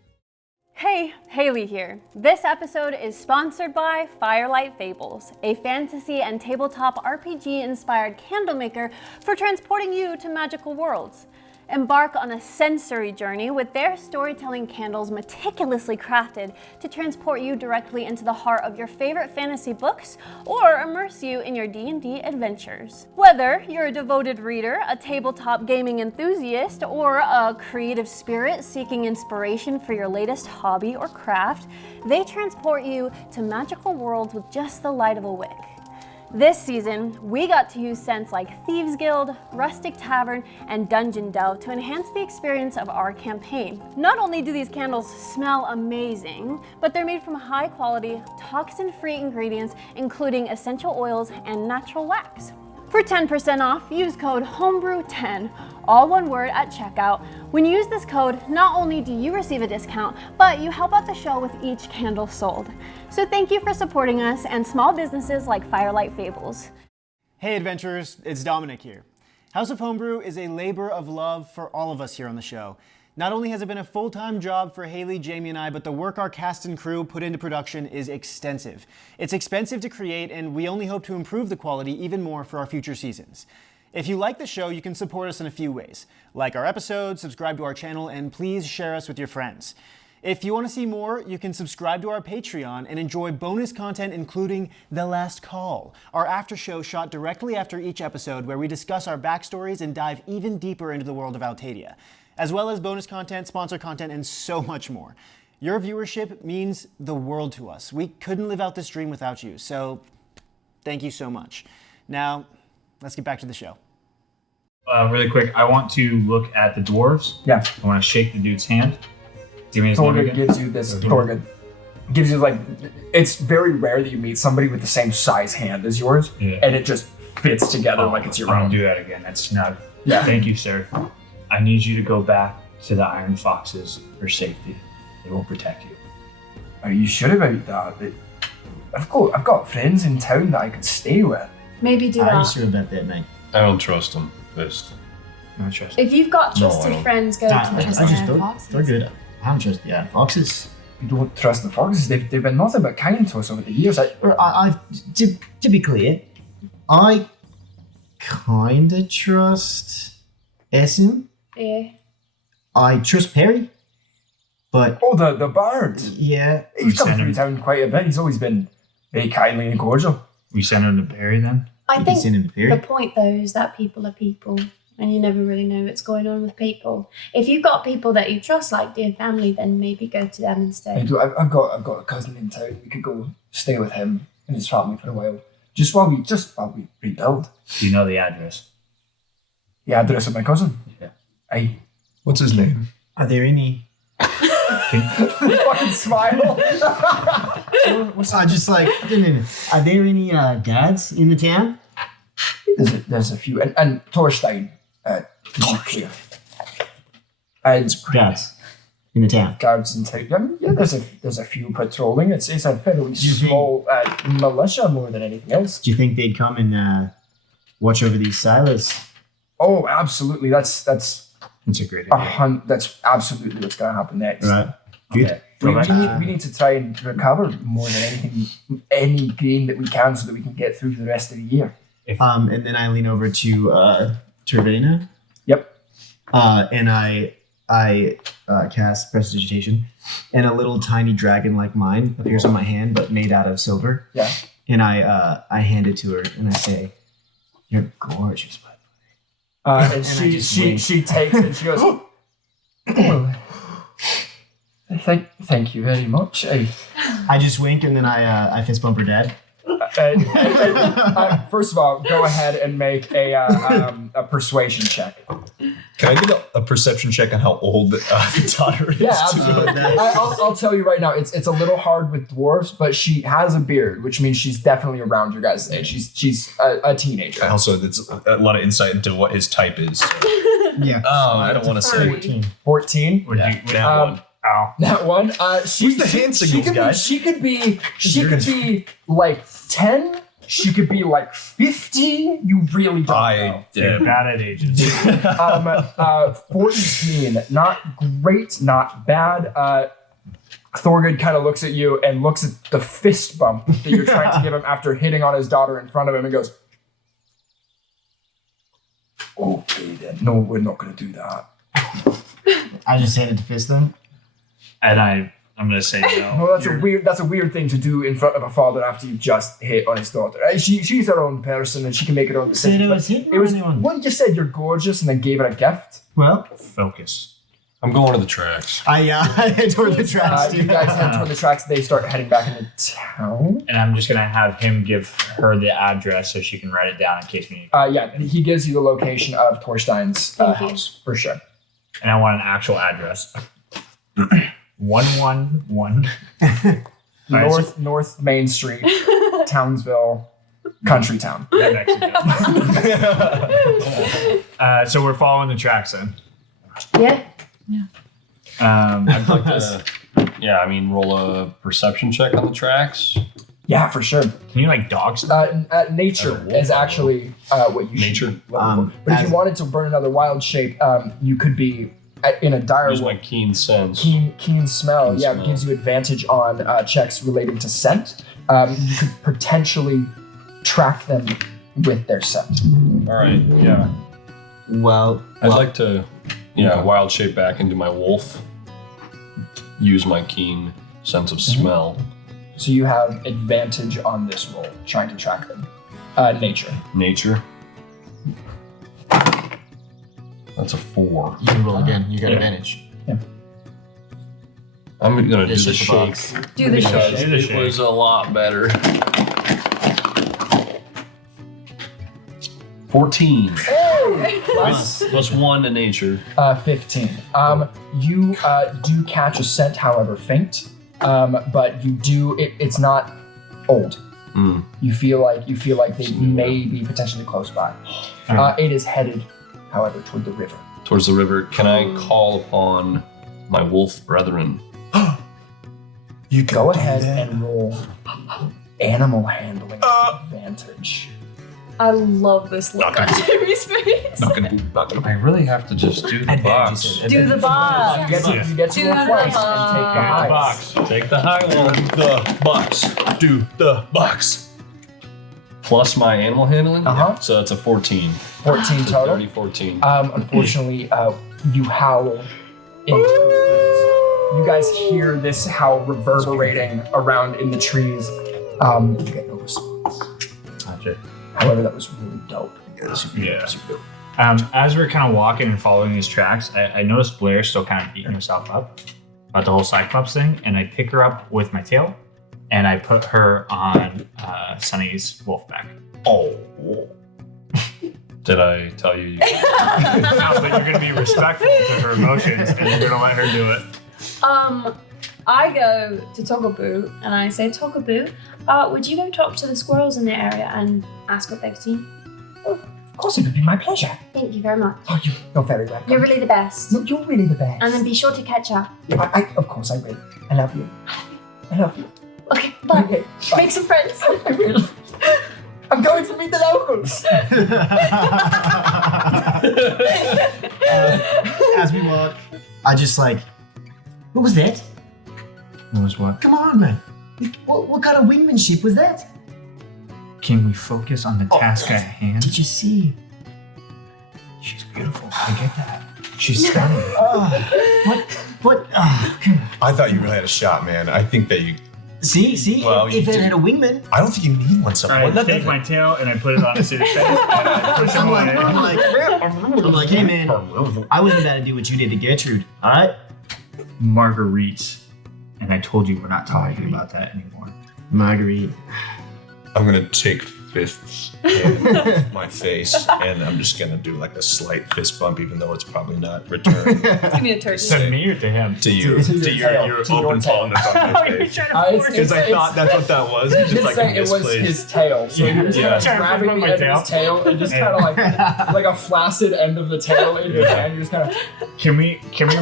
Hey, Haley here. This episode is sponsored by Firelight Fables, a fantasy and tabletop RPG-inspired candle maker for transporting you to magical worlds. Embark on a sensory journey with their storytelling candles meticulously crafted to transport you directly into the heart of your favorite fantasy books or immerse you in your D&D adventures. Whether you're a devoted reader, a tabletop gaming enthusiast, or a creative spirit seeking inspiration for your latest hobby or craft, they transport you to magical worlds with just the light of a wick. This season, we got to use scents like Thieves Guild, Rustic Tavern, and Dungeon Delve to enhance the experience of our campaign. Not only do these candles smell amazing, but they're made from high quality, toxin-free ingredients, including essential oils and natural wax. For 10% off, use code HOMEBREW10, all one word at checkout. When you use this code, not only do you receive a discount, but you help out the show with each candle sold. So thank you for supporting us and small businesses like Firelight Fables. Hey adventurers, it's Dominic here. House of Homebrew is a labor of love for all of us here on the show. Not only has it been a full-time job for Haley, Jamie, and I, but the work our cast and crew put into production is extensive. It's expensive to create, and we only hope to improve the quality even more for our future seasons. If you like the show, you can support us in a few ways. Like our episodes, subscribe to our channel, and please share us with your friends. If you want to see more, you can subscribe to our Patreon and enjoy bonus content including The Last Call, our after show shot directly after each episode where we discuss our backstories and dive even deeper into the world of Altadia, as well as bonus content, sponsor content, and so much more. Your viewership means the world to us. We couldn't live out this dream without you, so thank you so much. Now, let's get back to the show. Really quick, I want to look at the dwarves. Yeah. I want to shake the dude's hand. Give me his name Thorgan again. gives you this. Thorgan gives you it's very rare that you meet somebody with the same size hand as yours, Yeah. and it just fits together like it's your I own. won't do that again. That's not. Yeah. Thank you, sir. I need you to go back to the Iron Foxes for safety. They will protect you. Are you sure about that? I've got friends in town that I could stay with. Maybe do Are you that. sure about that, mate? I don't trust him. Fist. No trust. If you've got No, I trusted don't. friends, go I to them. just Iron thought foxes. they're good. I don't trust the Iron Foxes. You don't trust the foxes. They've been nothing but kind to us over the years. To be clear, I kinda trust Essen. Yeah. I trust Perry, but Oh, the bard. yeah, He's come send through him. town quite a bit. He's always been very kindly and cordial. We send him to Barry then. I you can send him think to Perry. the point though is that people are people, and you never really know what's going on with people. If you've got people that you trust, like dear family, then maybe go to them I instead. do. I've got a cousin in town. We could go stay with him and his family for a while, just while we rebuild. Do you know the address? The address of my cousin. Yeah. Aye. What's his name? Are there any? Fucking smile. I just like. No. Are there any guards in the town? There's a few, and Thorstein, to be clear. And Guys, in the town. guards and take them. Yeah, there's a few patrolling. It's a fairly small militia more than anything else. Do you think they'd come and watch over these silos? Oh, absolutely. That's That's a great idea. that's absolutely what's going to happen next. Right. Good. Yeah. We need to try and recover more than anything, any gain that we can, so that we can get through the rest of the year. And then I lean over to Ravina. Yep. And I cast Prestidigitation, and a little tiny dragon-like mine appears on my hand, but made out of silver. Yeah. And I hand it to her, and I say, "You're gorgeous, by And I she just she wink. she takes it and she goes, "Oh, thank you very much." I just wink, and then I fist bump her dad. First of all, go ahead and make a persuasion check. Can I get a perception check on how old the daughter is? Yeah, absolutely. I'll tell you right now, it's a little hard with dwarfs, but she has a beard, which means she's definitely around your guys' age. She's a teenager. Also, that's a lot of insight into what his type is. So. Yeah. Oh, I don't want to say. 14. That one. Ow. That one. Who's the hand signals, guys? She could be like 10. She could be like 50. You really don't know. You're bad at ages. 14. Not great, not bad. Thorgood kind of looks at you and looks at the fist bump that you're trying to give him after hitting on his daughter in front of him and goes, "Okay then, no, we're not going to do that." I just handed to fist them. And I'm gonna say no. Well, that's a weird thing to do in front of a father after you just hit on his daughter. She's her own person and she can make her own decisions. But it was when you said you're gorgeous and then gave her a gift. Well, Focus. I'm going to the tracks. I head toward the tracks. You guys head toward the tracks. They start heading back into town. And I'm just gonna have him give her the address so she can write it down in case we need. Yeah, he gives you the location of Thorstein's house for sure. And I want an actual address. 111 North Main Street, Townsville, country town. Mexico. So we're following the tracks then. Yeah. I'd like to, roll a perception check on the tracks. Yeah, for sure. Can you like dog stuff? Nature is actually what you Nature? should look for. But if you wanted to burn another wild shape, you could be in a dire Use my keen sense. Keen smell. Keen Yeah, smell. it gives you advantage on checks relating to scent. You could potentially track them with their scent. All right, yeah. Well, I'd like to, wild shape back into my wolf. Use my keen sense of smell. So you have advantage on this roll, trying to track them. Nature. Nature. That's a 4. you can roll again. You got advantage. I'm gonna do Just the hit the shake. box. Do the because shake. Do the it shake. was a lot better. 14. Plus 1 to nature. 15. You do catch a scent, however faint, but you do. It's not old. Mm. You feel like they may be potentially close by. It is headed, however, toward the river. Towards the river. Can I call upon my wolf brethren? You can Go do ahead that. and roll animal handling advantage. I love this look on Jimmy's face. Not gonna. I really have to just do the box. Do the You box. get to Do roll the twice box. and take the The highest. box. Take the high one. The box. Do the box. Plus my animal handling? Uh-huh. So that's a 14. 14 total. 30, 14. Unfortunately, you howl into the woods. You guys hear this howl reverberating around in the trees. You get no response. Gotcha. However, that was really dope. Yeah. As we're kind of walking and following these tracks, I noticed Blair still kind of beating herself up about the whole cyclops thing, and I pick her up with my tail, and I put her on Sunny's wolf back. Oh. Did I tell you? No, but you're going to be respectful to her emotions, and you're going to let her do it. I go to Toggaboo and I say, Toggaboo, would you go talk to the squirrels in the area and ask what they've seen? course, it would be my pleasure. Thank you very much. Oh, you're very welcome. You're really the best. No, you're really the best. And then be sure to catch up. Of course I will. I love you. I love you. Okay, bye. Okay, bye. Make some friends. I will. I'm going to meet the locals. As we walk, I just like, what was that? What was what? Come on, man. What kind of wingmanship was that? Can we focus on the task at hand? Did you see? She's beautiful. I get that. She's stunning. What? Come on. I thought you really had a shot, man. I think that you. See? Well, if you it did. had a wingman. I don't think you need one. I take my tail and I put it on his face and I push him away. I'm like, hey man, I wasn't about to do what you did to Gertrude, all right? Marguerite. And I told you we're not talking about that anymore. Marguerite. I'm gonna take fists in my face, and I'm just gonna do like a slight fist bump, even though it's probably not returned Give me a turkey. To me or to him? to you, To to your tail. your To your open tail. palm that's on my face. Because I thought that's what that was. It's just like a it was misplaced. his tail. So you're just Yeah. kind of grabbing the end of his tail and just kind of like a flaccid end of the tail in your hand. You're just kind of. Can we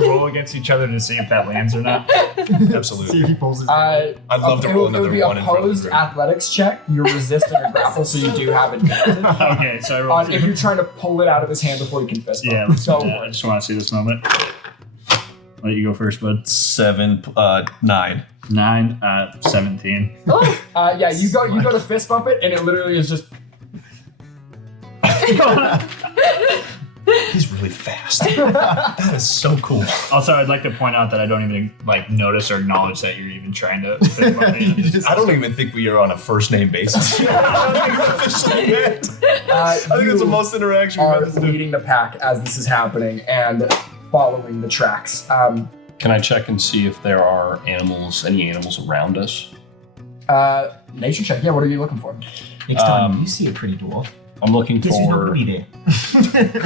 roll against each other to see if that lands or not? Absolutely. if he pulls his I'd love to roll it would another be one in front of opposed the room. athletics check. You're resisting a grapple, so you do have advantage. Okay, so I rolled If you're trying to pull it out of his hand before you can fist bump. Yeah, let's Go do that. for I it. just want to see this moment. Let you go first, bud. 9. 9, 17. Yeah, you go to fist bump it, and it literally is just. He's really fast. That is so cool. Also, I'd like to point out that I don't even like notice or acknowledge that you're even trying to fist bump me. I don't even think we are on a first name basis. I don't think it's officially met. I think it's the most interaction we've Are had to do. leading the pack as this is happening and following the tracks. Can I check and see if there are any animals around us? Nature check. Yeah, what are you looking for? Next time you see a pretty dwarf, I'm looking guess who's not for gonna be there?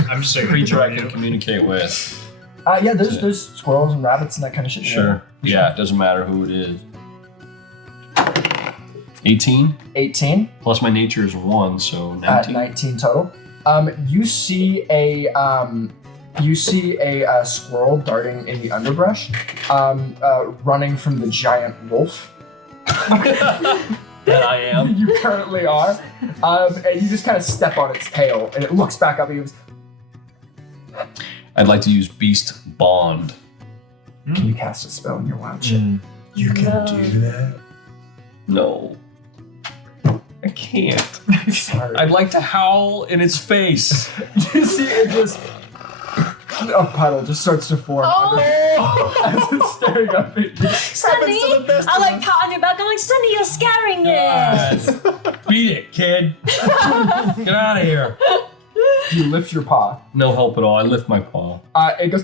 I'm just saying. a creature I can communicate with. Yeah, there's squirrels and rabbits and that kind of shit. Sure. Yeah, it doesn't matter who it is. 18 18. plus my nature is 1, so 19. 19 total. You see a squirrel darting in the underbrush, running from the giant wolf. That I am. You currently are, and you just kind of step on its tail, and it looks back up at you. I'd like to use Beast Bond. Can you cast a spell in your wild shit? You can do that. No. I can't. Sorry. I'd like to howl in its face. You see it just. A puddle just starts to form as it's staring up at you. Sunny, I like pat on your back. I'm like, Sunny, you're scaring it. Beat it, kid. Get out of here. You lift your paw. No help at all. I lift my paw. It goes.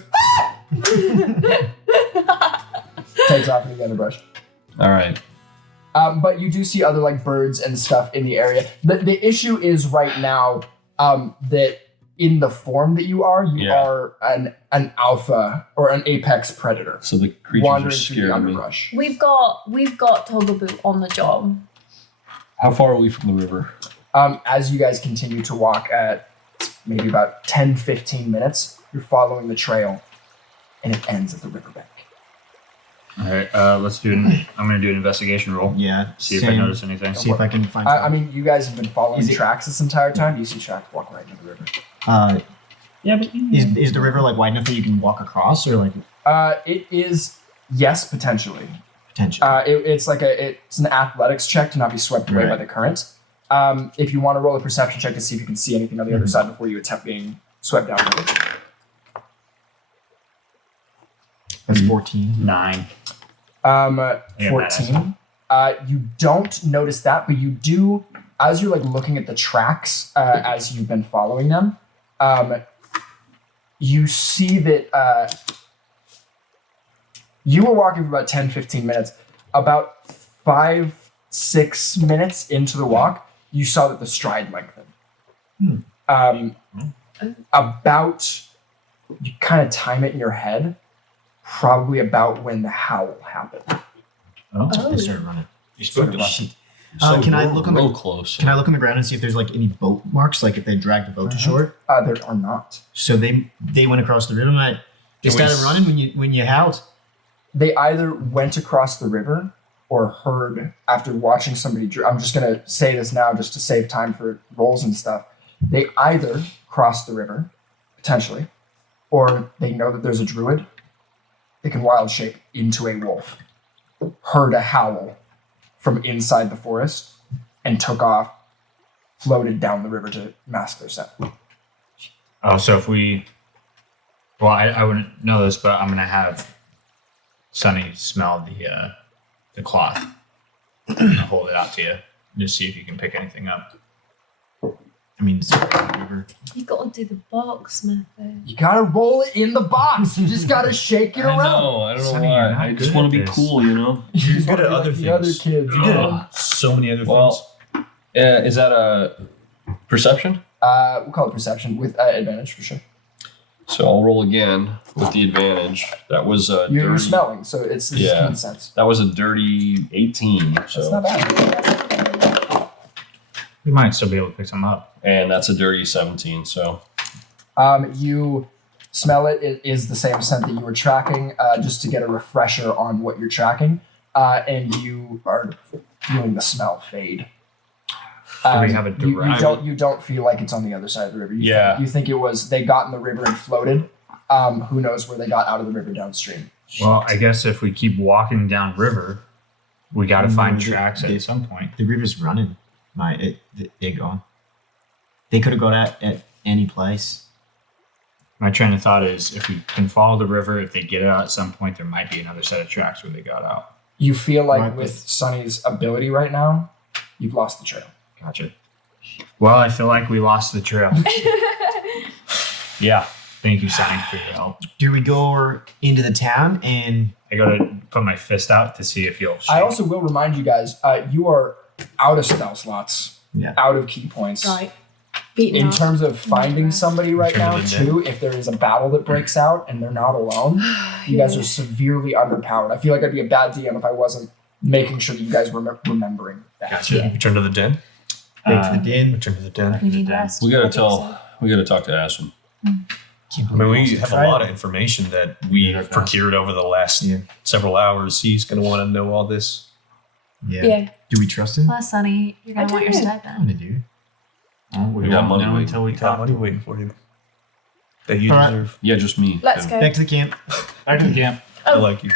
Takes off into the underbrush. All right. But you do see other like birds and stuff in the area. The issue is right now that in the form that you are an alpha or an apex predator. So the creatures wandering are through the scaring me. underbrush. We've got Togebu on the job. How far are we from the river? As you guys continue to walk at maybe about 10-15 minutes, you're following the trail, and it ends at the riverbank. All right, let's do. I'm gonna do an investigation roll. Yeah. See if I notice anything. See if I can find. I mean, you guys have been following Is it- tracks this entire time. You see tracks walk right into the river. Yeah, but Is the river like wide enough that you can walk across, or like It is, yes, potentially. potentially? It's an athletics check to not be swept away by the current. If you want to roll a perception check to see if you can see anything on the other side before you attempt being swept down. That's 14. 9. 14. You don't notice that, but you do, as you're like looking at the tracks as you've been following them, you see that you were walking for about 10-15 minutes. About 5-6 minutes into the walk, you saw that the stride lengthened. About, you kind of time it in your head, probably about when the howl happened. I started running. You spooked him. Can I look on real the close? Can I look on the ground and see if there's like any boat marks, like if they dragged the boat to shore? There are not. So they went across the river, mate. They started running when you howled. They either went across the river or heard after watching somebody. I'm just gonna say this now just to save time for rolls and stuff. They either crossed the river, potentially, or they know that there's a druid. They can wild shape into a wolf. Heard a howl from inside the forest and took off, floated down the river to mask their scent. Oh, so if we... Well, I wouldn't know this, but I'm going to have Sunny smell the cloth. I'm going to hold it out to you. Just see if you can pick anything up. I mean, it's right in the river. You got to do the box method. You gotta roll it in the box. You just gotta shake it around. I don't know Sonny, you're why. not I just good want at to be this. cool, you know? You're good at Like other the other things. kids. You're good at so many other things. Well, is that a perception? We'll call it perception with advantage for sure. So I'll roll again with the advantage. That was a You're dirty. smelling, so it's Yeah. keen sense. That was a dirty 18. That's So not bad. We might still be able to pick some up. and that's a dirty 17. So You smell it. It is the same scent that you were tracking, just to get a refresher on what you're tracking. And you are feeling the smell fade. Do we have a you direct... you don't feel like it's on the other side of the river. Yeah. You think it was they got in the river and floated. Who knows where they got out of the river downstream. Well, I guess if we keep walking down river, we got to find the- tracks the- at some point. The river's running. They're gone. They could have got at any place. My train of thought is if we can follow the river, if they get out at some point, there might be another set of tracks where they got out. You feel like Right, with Sunny's ability right now, you've lost the trail. Gotcha. Well, I feel like we lost the trail. yeah, Thank you, Sonny, for your help. Do we go into the town and I got to put my fist out to see if you'll shoot. I also will remind you guys, you are out of spell slots, Yeah. out of key points. Right. Beaten In up. terms of finding somebody right terms now, of the dead. too, if there is a battle that breaks out and they're not alone, you guys are severely underpowered. I feel like I'd be a bad DM if I wasn't making sure that you guys were remembering that. Gotcha. Yeah. Return to the den. back to the den? Return to the den. We need rest. we gotta I think tell. We gotta talk to Aswin. I mean, we have a lot of information that we Yeah. procured over the last Yeah. several hours. He's going to want to know all this. Yeah. Yeah. Do we trust him? Plus, Sonny, you're I gonna want your do. stipend. I do. We got won't money know waiting. until we Got talk. money waiting for him. That you All right. deserve. Yeah, just me. Let's go. Back to the camp. Back to the camp. I like you.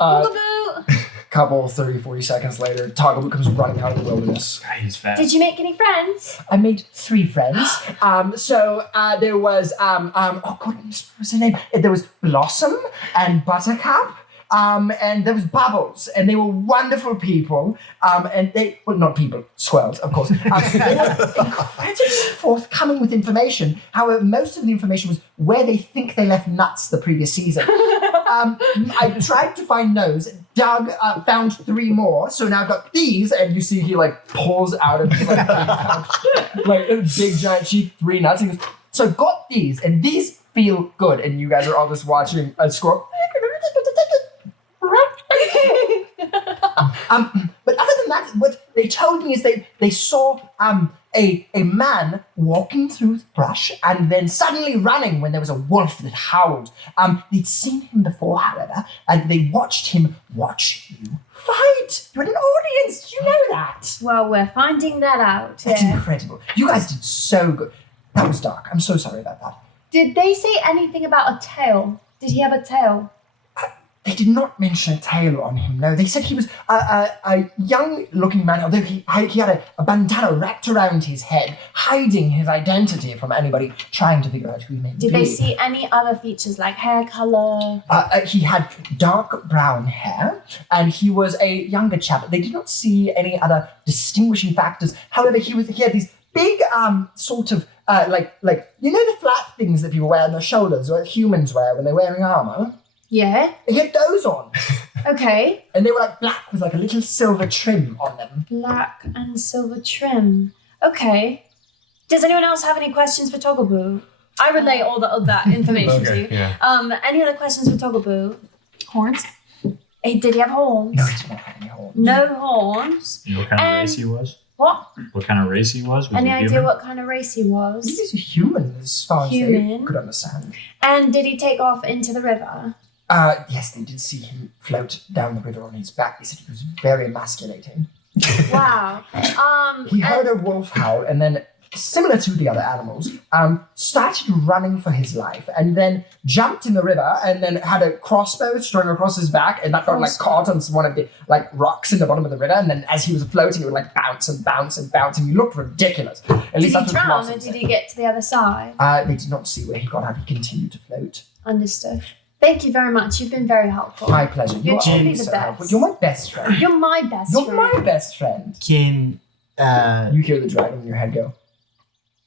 Boogaboo. Couple 30, 40 seconds later, Toggle comes running out of the wilderness. Ah, he's fat. Did you make any friends? I made 3 friends. There was oh goodness, what was her name? There was Blossom and Buttercup. And there was Bubbles, and they were wonderful people. And they, well, not people, swirls, of course. They were incredibly forthcoming with information. However, most of the information was where they think they left nuts the previous season. I tried to find those. Doug found 3 more, so now I've got these. And you see he like pulls out of his like, pouch, like a big giant sheet 3 nuts. He goes, so I've got these, and these feel good. And you guys are all just watching a squirrel. But other than that, what they told me is they saw a man walking through the brush and then suddenly running when there was a wolf that howled. They'd seen him before, however, and they watched him watch you fight. You had an audience. Did you know that? Well, we're finding that out. That's Yeah. incredible. You guys did so good. That was dark. I'm so sorry about that. Did they say anything about a tail? Did he have a tail? They did not mention a tail on him, no. They said he was a young-looking man, although he had a bandana wrapped around his head, hiding his identity from anybody trying to figure out who he may be. Did they see any other features like hair color? He had dark brown hair, and he was a younger chap. They did not see any other distinguishing factors. However, he had these big, sort of, like you know the flat things that people wear on their shoulders, or humans wear when they're wearing armor? Yeah. He had those on. Okay. And they were like black with like a little silver trim on them. Black and silver trim. Okay. Does anyone else have any questions for Togglebu? I relay all that information to you. yeah. Any other questions for Togglebu? Horns? Did he have horns? No, he did not have any horns. No horns. You know what kind of race he was? What? What kind of race he was? Was Any he idea human? what kind of race he was? He's a human as far as they Human. could understand. And did he take off into the river? Yes, they did see him float down the river on his back. They said he was very emasculating. Wow. He heard a wolf howl and then, similar to the other animals, started running for his life and then jumped in the river and then had a crossbow strung across his back and that got like caught on one of the like rocks in the bottom of the river and then as he was floating it would like bounce and bounce and bounce and he looked ridiculous. At Did least he that's what drown Blossom or did said. he get to the other side? They did not see where he got out. He continued to float. Understood. Thank you very much. You've been very helpful. My pleasure. You're You are truly always the so best. helpful. You're my best friend. You're my best You're friend. my best friend. Can You hear the dragon in your head go,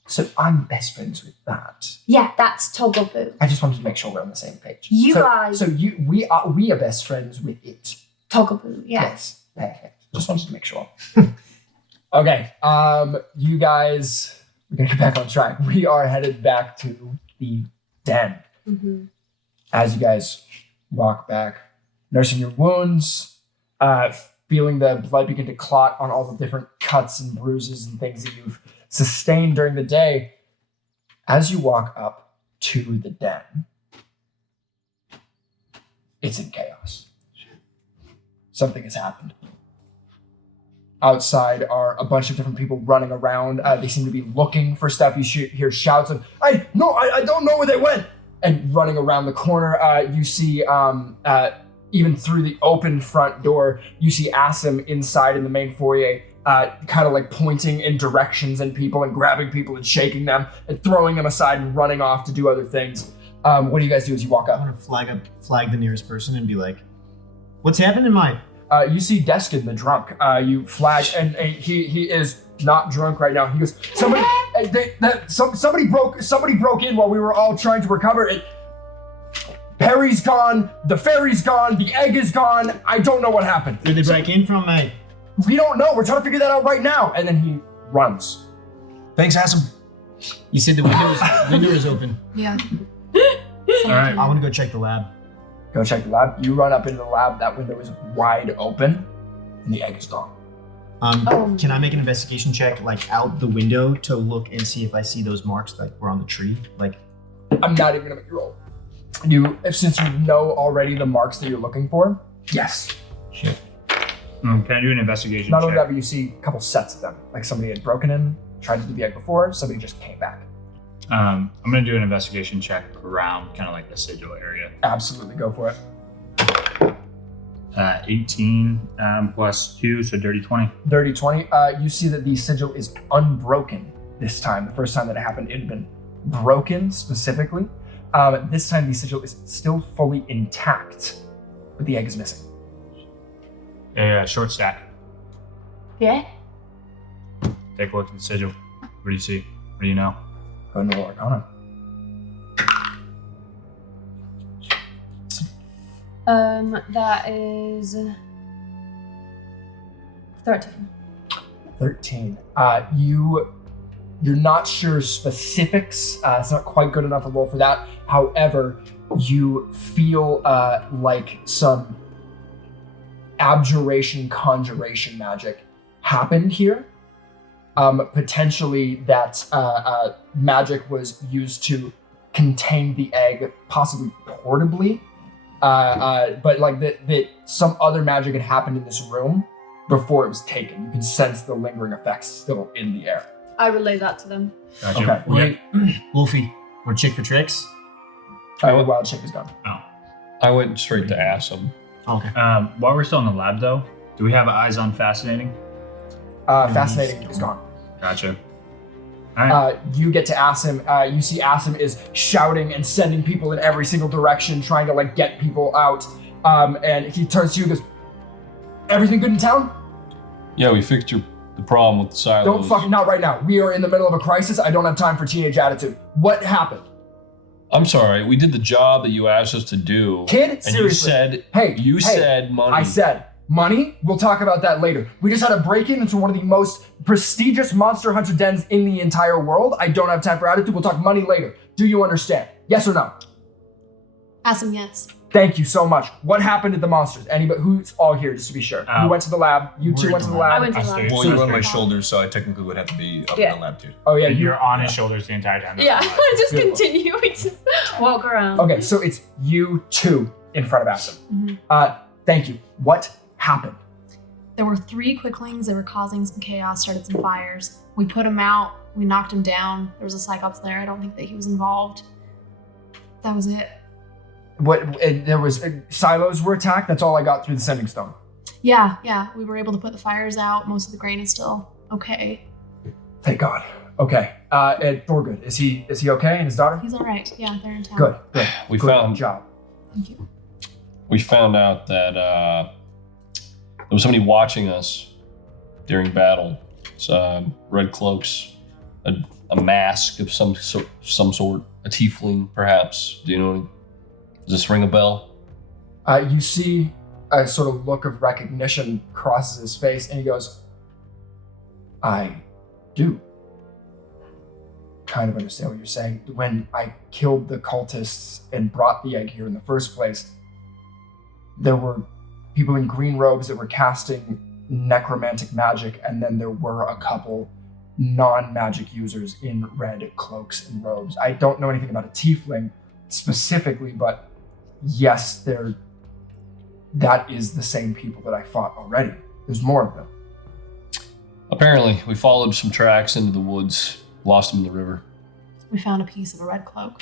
so I'm best friends with that. Yeah, that's Togglepoo. I just wanted to make sure we're on the same page. You so, guys- So we are best friends with it. Togglepoo, yeah. Yes. Perfect. Just wanted to make sure. Okay. You guys, we're gonna get back on track. We are headed back to the den. Mm-hmm. As you guys walk back, nursing your wounds, feeling the blood begin to clot on all the different cuts and bruises and things that you've sustained during the day. As you walk up to the den, it's in chaos. Something has happened. Outside are a bunch of different people running around. They seem to be looking for stuff. You hear shouts of, I don't know where they went. And running around the corner, you see, even through the open front door, you see Asim inside in the main foyer, kind of like pointing in directions and people and grabbing people and shaking them and throwing them aside and running off to do other things. What do you guys do as you walk I up? want to flag the nearest person and be like, "What's happening, mine?" You see Deskin, the drunk. You flag, and he is not drunk right now. He goes, somebody broke in while we were all trying to recover it. Perry's gone, the fairy's gone, the egg is gone. I don't know what happened. Where they break in from, mate? We don't know. We're trying to figure that out right now. And then he runs. Thanks, Asim. You said the window is open. Yeah. All right. I want to go check the lab. Go check the lab. You run up into the lab. That window is wide open, and the egg is gone. Can I make an investigation check, like out the window, to look and see if I see those marks that were on the tree? Like, I'm not even gonna make you roll. Since you know already the marks that you're looking for, yes. shit. Can I do an investigation Not check? only that, but you see a couple sets of them. Like somebody had broken in, tried to do the egg before, somebody just came back. I'm going to do an investigation check around kind of like the sigil area. Absolutely, go for it. 18 plus 2, so dirty 20. Dirty 20. You see that the sigil is unbroken this time. The first time that it happened, it had been broken specifically. This time the sigil is still fully intact, but the egg is missing. Short stack. Yeah? Take a look at the sigil. What do you see? What do you know? Go into Arcana. That is 13. 13. You're not sure specifics. It's not quite good enough a roll for that. However, you feel like some abjuration conjuration magic happened here. Potentially that magic was used to contain the egg, possibly portably. But like that some other magic had happened in this room before it was taken. You can sense the lingering effects still in the air. I relay that to them. Gotcha. Okay. Wait, Wolfie, or chick for tricks? The wild chick is gone. I went straight to Asim. Okay. While we're still in the lab, though, do we have eyes on Fascinating? Fascinating is gone. Gotcha. All right. You get to Asim. You see Asim is shouting and sending people in every single direction, trying to like get people out. And he turns to you and goes, "Everything good in town? Yeah, we fixed the problem with the silos. Don't fucking, not right now. We are in the middle of a crisis. I don't have time for teenage attitude. What happened? I'm sorry. We did the job that you asked us to do. Kid, and seriously. You said money. I said money. We'll talk about that later. We just had a break-in into one of the most prestigious monster hunter dens in the entire world. I don't have time for attitude. We'll talk money later. Do you understand? Yes or no? Asim, yes. Thank you so much. What happened to the monsters? Anybody who's all here, just to be sure. You went to the lab. You two went to the lab. I went to the lab. Well, you're on my shoulders, so I technically would have to be up in the lab too. Oh yeah, You're on his shoulders the entire time. Yeah, just Good. continue. We just walk around. Okay, so it's you two in front of Asim. Thank you. What happened? There were 3 quicklings that were causing some chaos, started some fires. We put him out. We knocked him down. There was a cyclops there. I don't think that he was involved. That was it. There was silos were attacked. That's all I got through the sending stone. Yeah. We were able to put the fires out. Most of the grain is still okay. Thank God. Okay. And Thorgood, is he okay? And his daughter? He's all right. Yeah, they're in town. Good. We Good found job. Thank you. we found out that there was somebody watching us during battle. It's red cloaks, a mask of some sort, a tiefling perhaps. Do you know? Does this ring a bell? You see a sort of look of recognition crosses his face, and he goes, I do kind of understand what you're saying. When I killed the cultists and brought the egg here in the first place, there were people in green robes that were casting necromantic magic, and then there were a couple non-magic users in red cloaks and robes. I don't know anything about a tiefling specifically, but yes, that is the same people that I fought already. There's more of them. Apparently, we followed some tracks into the woods, lost them in the river. We found a piece of a red cloak.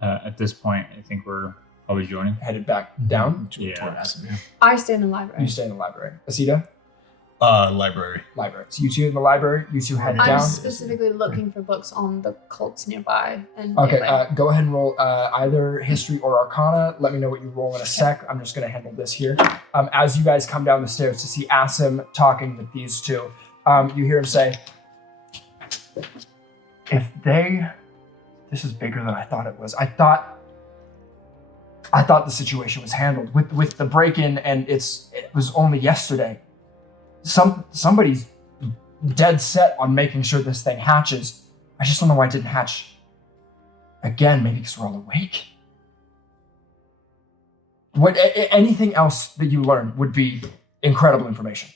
At this point, I think we're probably joining. Headed back down. Yeah. Toward Asim, yeah. I stay in the library. You stay in the library. Asita? Library. Library. So you two in the library, you two head I'm down. specifically looking for books on the cults nearby. And Okay, nearby. go ahead and roll either history or arcana. Let me know what you roll in a sec. I'm just going to handle this here. As you guys come down the stairs to see Asim talking with these two, you hear him say, this is bigger than I thought it was. I thought the situation was handled with the break-in, and it was only yesterday. Somebody's dead set on making sure this thing hatches. I just don't know why it didn't hatch again. Maybe because we're all awake. Anything else that you learned would be incredible information.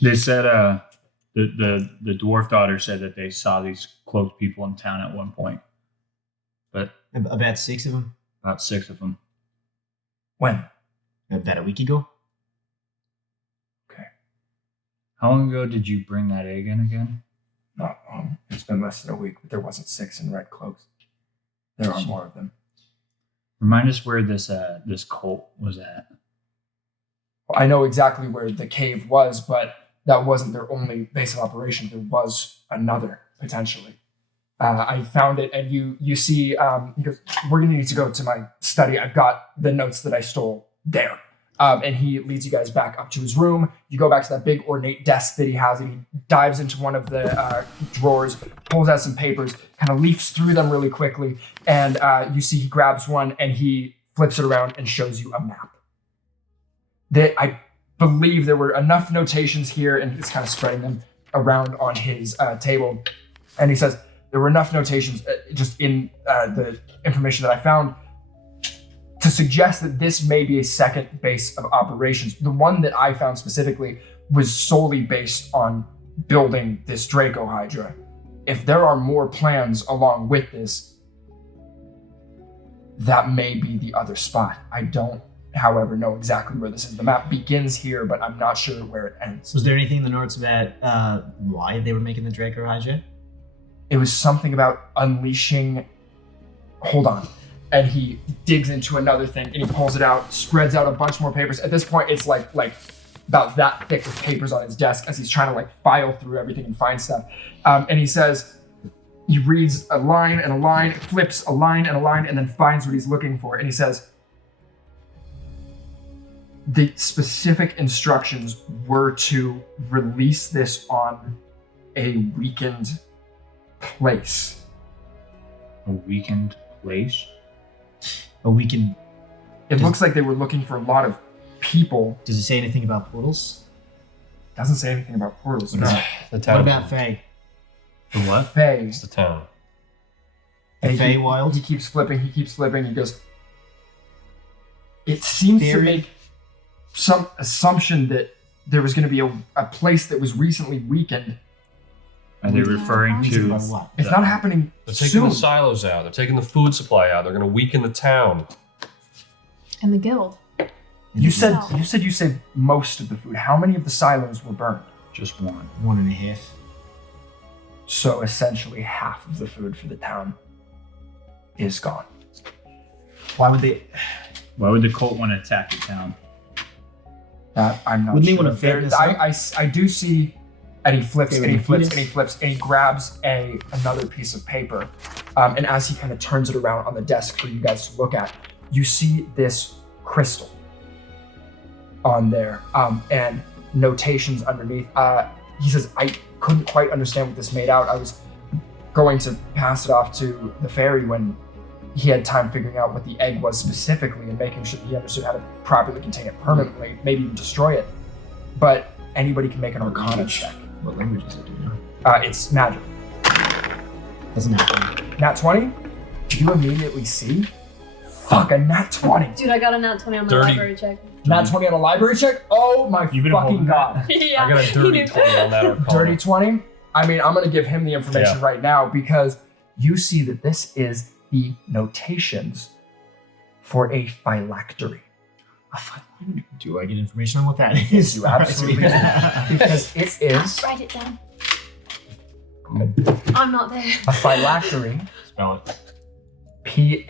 They said the dwarf daughter said that they saw these cloaked people in town at one point, but About 6 of them. about 6 of them. When? About a week ago. How long ago did you bring that egg in again? Not long. It's been less than a week, but there wasn't 6 in red cloaks. There are more of them. Remind us where this cult was at. I know exactly where the cave was, but that wasn't their only base of operation. There was another, potentially. I found it, and you see, he goes, we're going to need to go to my study. I've got the notes that I stole there. And he leads you guys back up to his room. You go back to that big ornate desk that he has, and he dives into one of the drawers, pulls out some papers, kind of leafs through them really quickly, and you see he grabs one and he flips it around and shows you a map. I believe there were enough notations here, and he's kind of spreading them around on his table. And he says, there were enough notations just in the information that I found to suggest that this may be a second base of operations. The one that I found specifically was solely based on building this Draco Hydra. If there are more plans along with this, that may be the other spot. I don't, however, know exactly where this is. The map begins here, but I'm not sure where it ends. Was there anything in the notes about why they were making the Draco Hydra? It was something about unleashing... Hold on. And he digs into another thing, and he pulls it out, spreads out a bunch more papers. At this point, it's like about that thick with papers on his desk as he's trying to file through everything and find stuff. And he says, he reads a line and a line, flips a line and a line, and then finds what he's looking for. And he says, the specific instructions were to release this on a weakened place. A weakened place? A weakened... It looks like they were looking for a lot of people. Does it say anything about portals? Doesn't say anything about portals. No. The town. What about Fae? The what? Fae. It's the town. Feywild. He keeps flipping. He goes, it seems to make some assumption that there was going to be a place that was recently weakened. Are they referring to? It's not happening They're taking soon. the silos out. They're taking the food supply out. They're going to weaken the town. And the guild. You said you saved most of the food. How many of the silos were burned? Just one. 1.5. So essentially half of the food for the town is gone. Why would they? Why would the cult want to attack the town? That I'm not Wouldn't they sure. want to fair this up? I do see, and he flips, They and he would flips, defeat and he flips, and he grabs another piece of paper. And as he kind of turns it around on the desk for you guys to look at, you see this crystal on there, and notations underneath. He says, I couldn't quite understand what this made out. I was going to pass it off to the fairy when he had time figuring out what the egg was specifically and making sure that he understood how to properly contain it permanently, maybe even destroy it. But anybody can make an Arcana check. What language is it? Do you know? It's magic. That's a nat 20. Nat 20? You immediately see? Fuck, a nat 20. Dude, I got a nat 20 on my 30. library check. Nat 20 on a library check? Oh my You've been fucking holding god. Yeah, I got a he dirty knew. 20 on that Arcana. Dirty 20? I mean, I'm going to give him the information right now because you see that this is the notations for a phylactery. Do I get information on what that is? You absolutely do. Because it is Write it down. I'm not there. a phylactery. Spell it. Phylactery.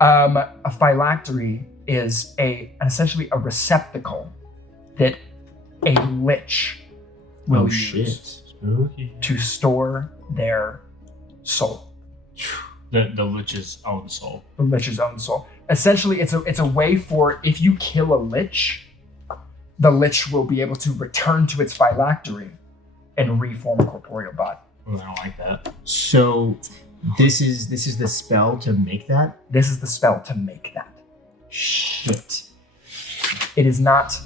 A phylactery is essentially a receptacle that a lich will use to store their soul. The lich's own soul. The lich's own soul. Essentially, it's a way for, if you kill a lich, the lich will be able to return to its phylactery and reform a corporeal body. Oh, I don't like that. So this is the spell to make that? This is the spell to make that. Shit. It is not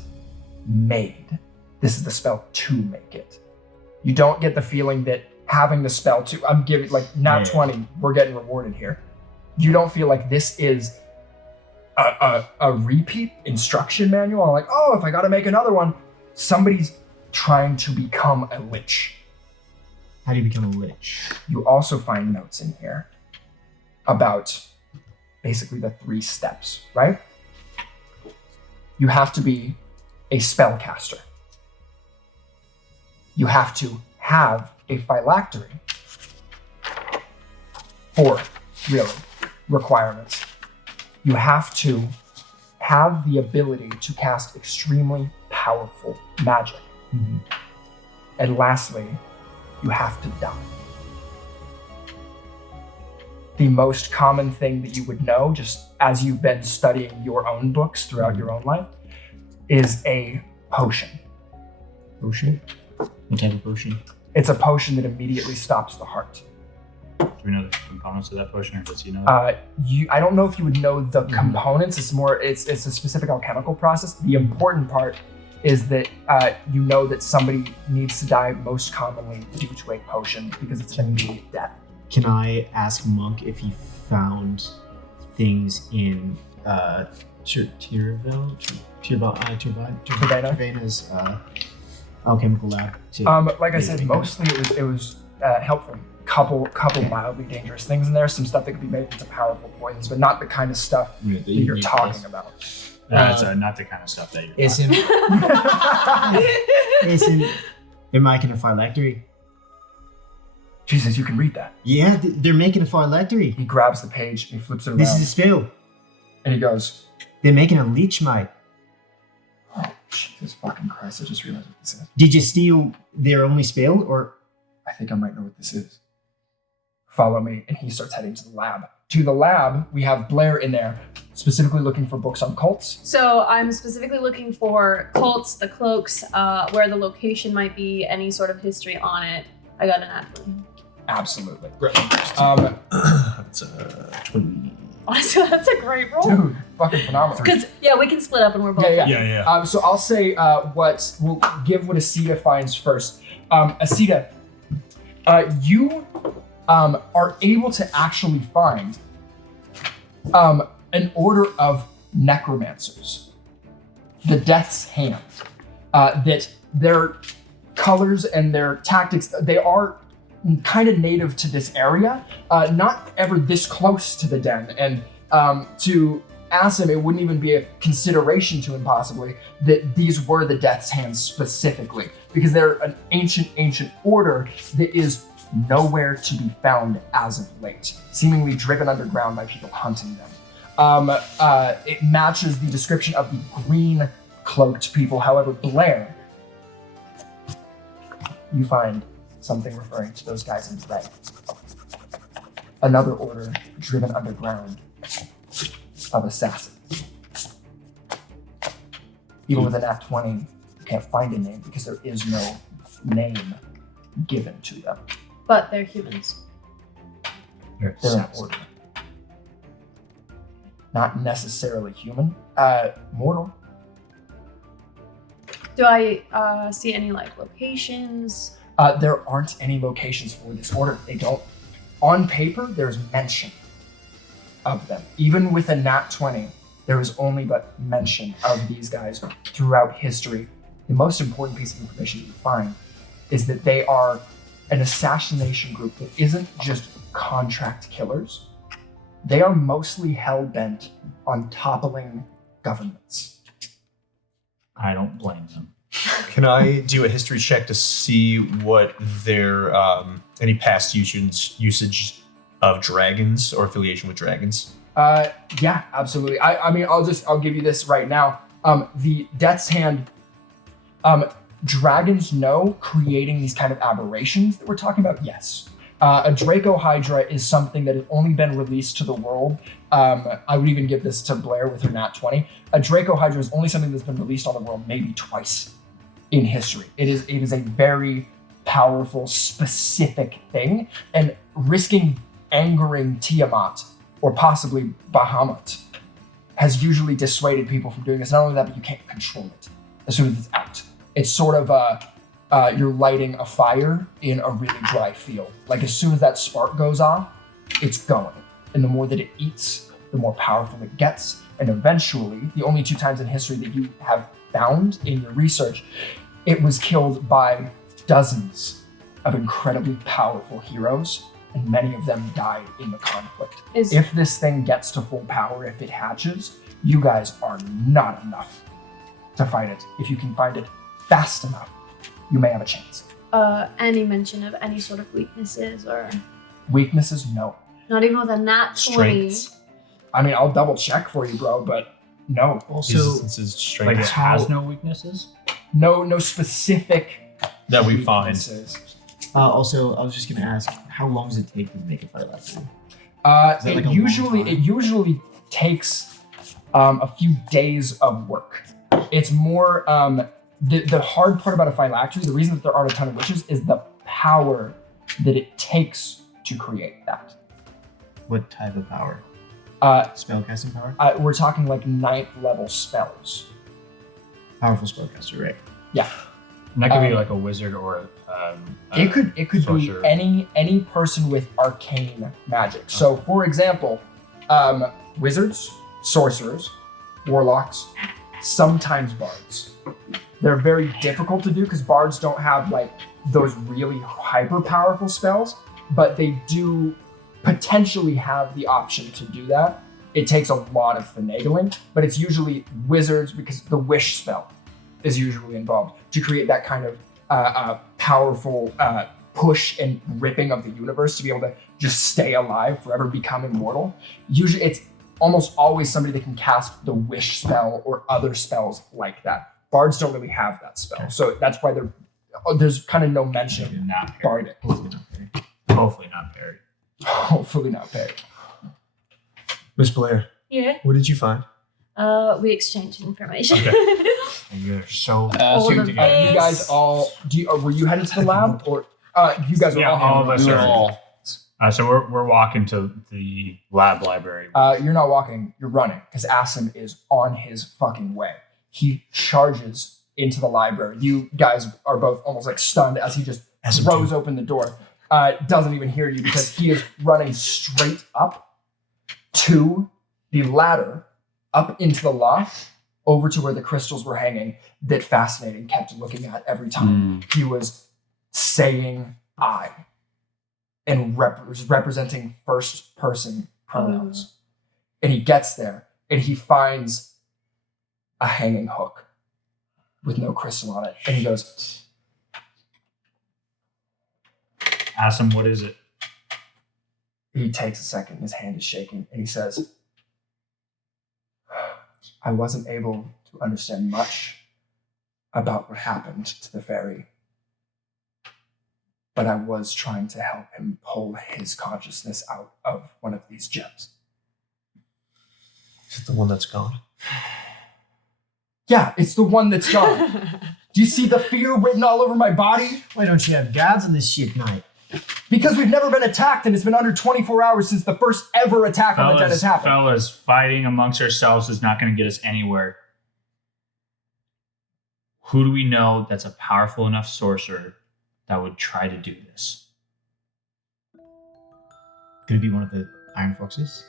made. This is the spell to make it. You don't get the feeling that having the spell to, I'm giving, like, nat 20, we're getting rewarded here. You don't feel like this is a repeat instruction manual. Like, oh, if I got to make another one, somebody's trying to become a lich. How do you become a lich? You also find notes in here about basically the 3 steps, right? You have to be a spellcaster. You have to have a phylactery. 4, really, requirements. You have to have the ability to cast extremely powerful magic. Mm-hmm. And lastly, you have to die. The most common thing that you would know, just as you've been studying your own books throughout your own life, is a potion. Potion? What type of potion? It's a potion that immediately stops the heart. Do we know the components of that potion, or does he know? I don't know if you would know the components. It's a specific alchemical process. The important part is that you know that somebody needs to die most commonly due to a potion because it's an immediate death. Can I ask Monk if he found things in Tirvana's alchemical lab? Like I said, mostly it was helpful. Couple mildly dangerous things in there. Some stuff that could be made into powerful poisons, but not the kind of stuff that you're talking about. That's not the kind of stuff that you're They're making a phylactery. Jesus, you can read that. Yeah, they're making a phylactery. He grabs the page and he flips it around. This is a spell. And he goes, they're making a lich, mate. oh, Jesus fucking Christ, I just realized what this is. Did you steal their only spell, or? I think I might know what this is. Follow me. And he starts heading to the lab. To the lab, we have Blair in there, specifically looking for books on cults. So I'm specifically looking for cults, the cloaks, where the location might be, any sort of history on it. I got an ad. Absolutely. It's 20. Honestly, that's a great roll. Dude, fucking phenomenal. Because we can split up and we're both. Yeah. So I'll say we'll give what Asita finds first. Asita, you are able to actually find an order of necromancers, the Death's Hand. That their colors and their tactics, they are kind of native to this area, not ever this close to the den. And to Asim, it wouldn't even be a consideration to him possibly that these were the Death's Hands specifically, because they're an ancient order that is nowhere to be found as of late, seemingly driven underground by people hunting them. It matches the description of the green cloaked people. However, Blair, you find something referring to those guys in gray. Another order driven underground of assassins. Even with an Nat 20, you can't find a name because there is no name given to them. But they're humans. They're an order. Not necessarily human. Mortal. Do I see any like locations? There aren't any locations for this order. They don't. On paper, there's mention of them. Even with a Nat 20, there is only but mention of these guys throughout history. The most important piece of information you find is that they are an assassination group that isn't just contract killers. They are mostly hell-bent on toppling governments. I don't blame them. Can I do a history check to see what their any past usage of dragons or affiliation with dragons? Yeah, absolutely. I mean, I'll give you this right now. The Death's Hand, dragons know creating these kind of aberrations that we're talking about. Yes. A Draco Hydra is something that has only been released to the world. I would even give this to Blair with her Nat 20. A Draco Hydra is only something that's been released on the world maybe twice in history. It is a very powerful, specific thing, and risking angering Tiamat or possibly Bahamut has usually dissuaded people from doing this. Not only that, but you can't control it as soon as it's out. It's sort of you're lighting a fire in a really dry field. Like as soon as that spark goes off, it's going. And the more that it eats, the more powerful it gets. And eventually, the only 2 times in history that you have found in your research, it was killed by dozens of incredibly powerful heroes, and many of them died in the conflict. If this thing gets to full power, if it hatches, you guys are not enough to fight it. If you can find it fast enough, you may have a chance. Any mention of any sort of weaknesses or? Weaknesses, no. Not even with a Nat 20. Strengths. I mean, I'll double check for you, bro, but no. Also, Like strength it has no weaknesses? No specific that we find. weaknesses. Also, I was just gonna ask, how long does it take to make a fire lap? It usually takes a few days of work. It's more the hard part about a phylactery. The reason that there aren't a ton of witches is the power that it takes to create that. What type of power? Spellcasting power? We're talking like 9th level spells. Powerful spellcaster, right? Yeah. And that could be like a wizard or It could be sorcerer. any person with arcane magic. So, for example, wizards, sorcerers, warlocks, sometimes bards. They're very difficult to do because bards don't have like those really hyper powerful spells, but they do potentially have the option to do that. It takes a lot of finagling, but it's usually wizards because the wish spell is usually involved to create that kind of powerful push and ripping of the universe to be able to just stay alive, forever become immortal. Usually it's almost always somebody that can cast the wish spell or other spells like that. Bards don't really have that spell. So that's why there's kind of no mention of Not bardic. Hopefully not parried. Hopefully not paid. Miss Blair, Yeah. what did you find? We exchanged information. And you're so All soon of together. it. You guys all were you headed to the lab or you guys are Yeah, all all of us We are. were all So we're walking to the library. You're not walking, you're running, because Asim is on his fucking way. He charges into the library. You guys are both almost like stunned as he just throws open the door. Doesn't even hear you because he is running straight up to the ladder, up into the loft, over to where the crystals were hanging that Fascinating kept looking at every time he was saying I. And representing first person pronouns. And he gets there and he finds a hanging hook with no crystal on it. And he goes, Ask him, what is it? He takes a second, his hand is shaking, and he says, I wasn't able to understand much about what happened to the fairy. But I was trying to help him pull his consciousness out of one of these gems. Is it the one that's gone? Yeah, it's the one that's gone. Do you see the fear written all over my body? Why don't you have guards on this shit, mate? Because we've never been attacked, and it's been under 24 hours since the first ever attack on the dead has happened. Fellas, fighting amongst ourselves is not going to get us anywhere. Who do we know that's a powerful enough sorcerer that would try to do this? Could it be one of the Iron Foxes?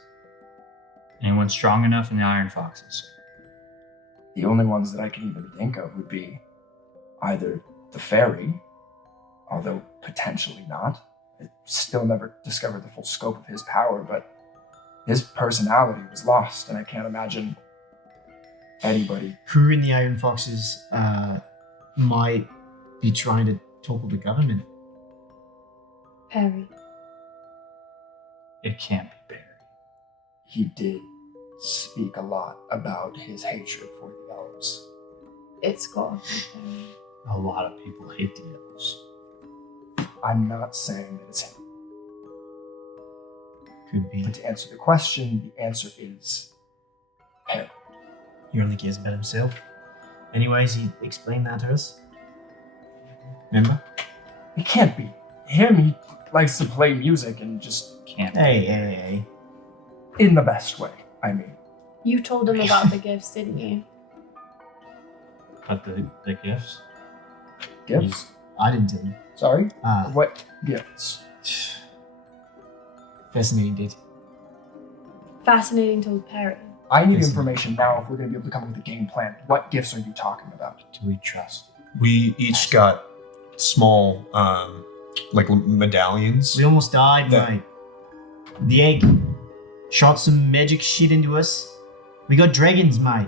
Anyone strong enough in the Iron Foxes? The only ones that I can even think of would be either the fairy, although potentially not. I still never discovered the full scope of his power, but his personality was lost, and I can't imagine anybody. Who in the Iron Foxes might be trying to topple the government? Perry. It can't be Perry. He did speak a lot about his hatred for the elves. It's got to be Perry. A lot of people hate the elves. I'm not saying that it's him. Could be. But to answer the question, the answer is Perry. He only cares about himself. Anyways, he explained that to us. Remember? It can't be him. He likes to play music and just Can't be. Hey. in the best way, I mean. You told him about the gifts, didn't you? But the gifts? Gifts? I didn't tell him. Sorry? Ah, What gifts? Fascinating did. Fascinating told Perry. I need Yes. information now if we're going to be able to come up with a game plan. What gifts are you talking about? Do we trust? We each got small, like medallions. We almost died, That- mate. The egg shot some magic shit into us. We got dragons, mate.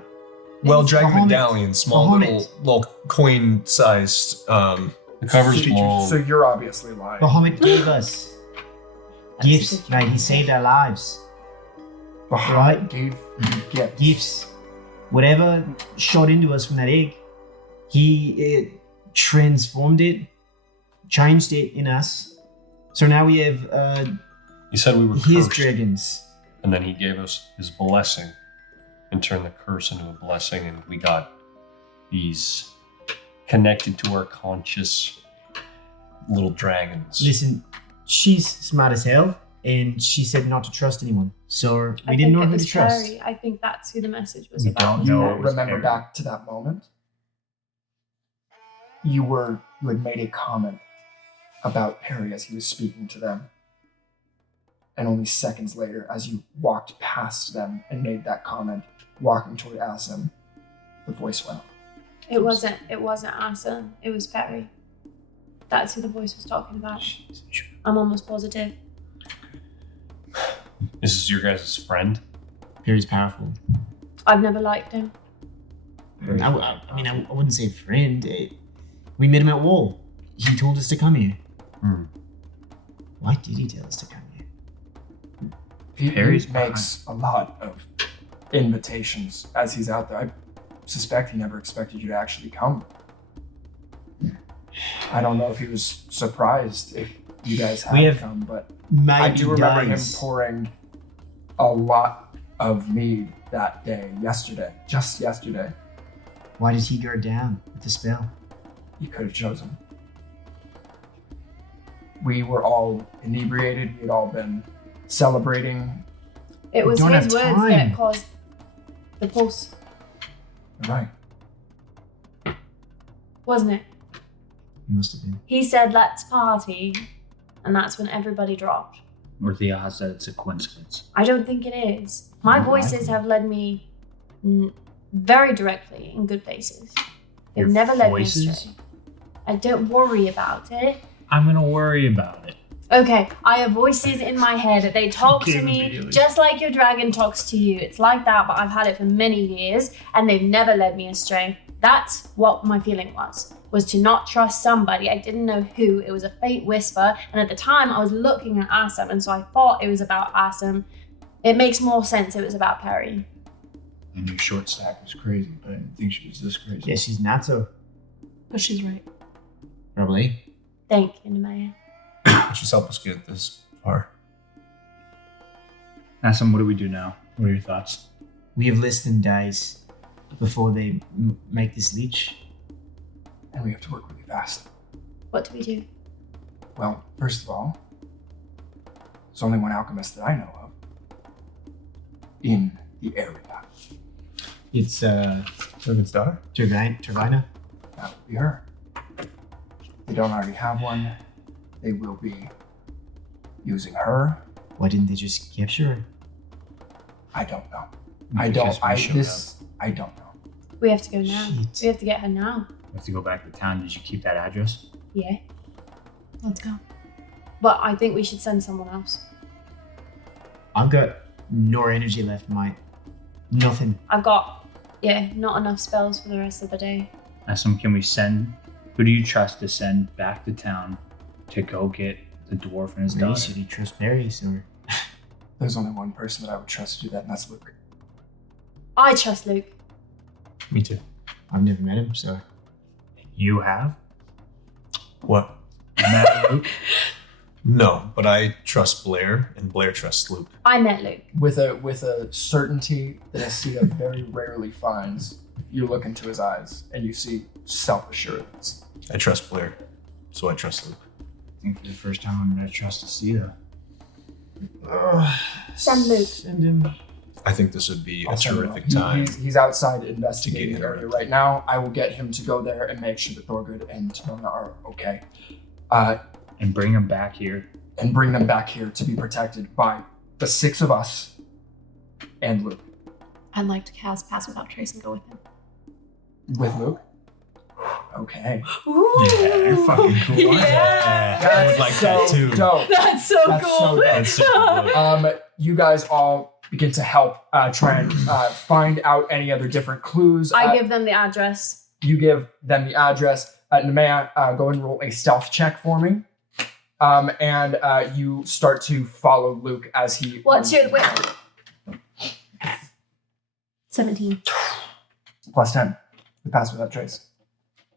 Well, dragon Bahamut. medallions, small Bahamut. little coin-sized. The cover's small. So you're obviously lying. Bahamut gave us gifts, That's a good mate. He saved our lives. Bahamut Right. gave you gifts. Gifts. Whatever shot into us from that egg, he transformed it, changed it in us. So now we have He said we were his cursed, dragons. and then he gave us his blessing and turned the curse into a blessing, and we got these connected to our conscious little dragons. Listen, she's smart as hell, and she said not to trust anyone. So we didn't know it who was to trust. Perry. I think that's who the message was We about. don't You know it was remember Perry. back to that moment? You had made a comment about Perry as he was speaking to them. And only seconds later, as you walked past them and made that comment, walking toward Asim, the voice went off. It wasn't Asa. It was Perry. That's who the voice was talking about. I'm almost positive. This is your guys' friend? Perry's powerful. I've never liked him. I wouldn't say friend. We met him at Wall. He told us to come here. Hmm. Why did he tell us to come here? He Perry's makes a lot of invitations as he's out there. I suspect he never expected you to actually come. I don't know if he was surprised if you guys We had have come, but Maybe I do remember him days. pouring a lot of mead that day, just yesterday. Why did he go down with the spell? You could have chosen. we were all inebriated. We had all been celebrating. It was don't his have words time. that caused the pulse, Right. wasn't it? You must have been. He said, let's party, and that's when everybody dropped. What are the odds that it's a coincidence? I don't think it is. My voices have led me very directly in good places. They've Your never led voices? me astray. I don't worry about it. I'm gonna worry about it. Okay, I have voices in my head. They talk to Okay, me immediately. just like your dragon talks to you. It's like that, but I've had it for many years, and they've never led me astray. That's what my feeling was to not trust somebody. I didn't know who. It was a faint whisper, and at the time I was looking at Assam, and so I thought it was about Assam. It makes more sense it was about Perry. I knew short stack was crazy, but I didn't think she was this crazy. Yeah, she's not so. But she's right. Probably. Thank you, Nemaya. Just help us get this far. Assam, what do we do now? What are your thoughts? We have less than days before they make this leech. And we have to work really fast. What do we do? Well, first of all, there's only one alchemist that I know of in the area. It's Logan's daughter? Turbina. That would be her. If they don't already have one, they will be using her. Why didn't they just capture her? I don't know. Because we showed I don't know. We have to go now. Shit. We have to get her now. We have to go back to town. Did you keep that address? Yeah. Let's go. But I think we should send someone else. I've got no energy left, mate. Nothing. I've got, not enough spells for the rest of the day. Assam, can we send? Who do you trust to send back to town to go get the dwarf and his Barry daughter? said he trusts berries, or There's only one person that I would trust to do that, and that's Luke. I trust Luke. Me too. I've never met him, so You have? What? Met Luke? No, but I trust Blair, and Blair trusts Luke. I met Luke. With a certainty that Asia very rarely finds, you look into his eyes and you see self-assurance. I trust Blair, so I trust Luke. I think for the first time I'm gonna trust Asita. Send Luke. Send him. I think this would be I'll a send him terrific off. time. He's outside investigating to the get area him. right now. I will get him to go there and make sure that Thorgood and Timona are okay. And bring him back here. And bring them back here to be protected by the 6 of us and Luke. I'd like to cast Pass Without Trace and go with him. With Luke? Okay. Yeah, you're fucking cool. Yeah. I would like that too. Dope. That's so That's cool. so dope. That's super cool. You guys all begin to help try and find out any other different clues. I give them the address. You give them the address. Nemea, go and roll a stealth check for me. And you start to follow Luke as he... What's your... Wait. 17. Plus 10. You pass without trace.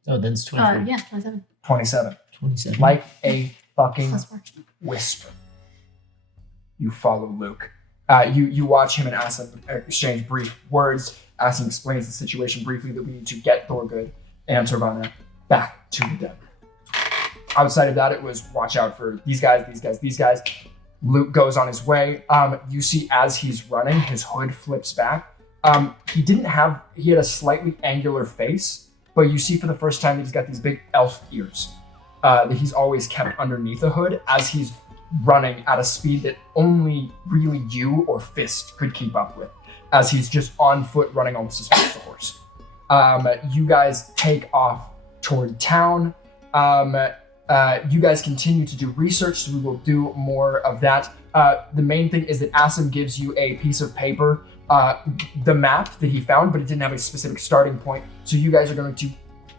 Oh, then it's 23. Yeah, 27. 27. 27. Like a fucking Plus 4. whisper. You follow Luke. You watch him and Asim exchange brief words. Asim explains the situation briefly that we need to get Thorgood and Tervana back to the den. Outside of that, it was watch out for these guys, these guys, these guys. Luke goes on his way. You see as he's running, his hood flips back. He had a slightly angular face, but you see for the first time that he's got these big elf ears that he's always kept underneath the hood as he's running at a speed that only really you or Fist could keep up with, as he's just on foot running almost as fast as a horse. You guys take off toward town. You guys continue to do research, so we will do more of that. The main thing is that Asim gives you a piece of paper, the map that he found, but it didn't have a specific starting point. So you guys are going to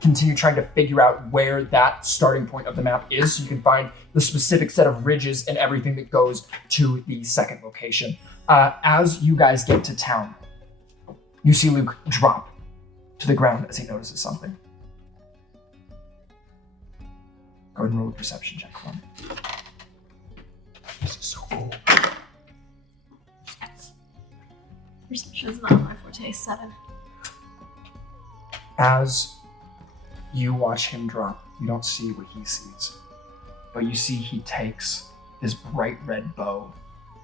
continue trying to figure out where that starting point of the map is, so you can find the specific set of ridges and everything that goes to the second location. As you guys get to town, you see Luke drop to the ground as he notices something. Go ahead and roll a perception check for me. This is so cool. Perception's not my forte. 7. As you watch him drop, you don't see what he sees. but you see he takes this bright red bow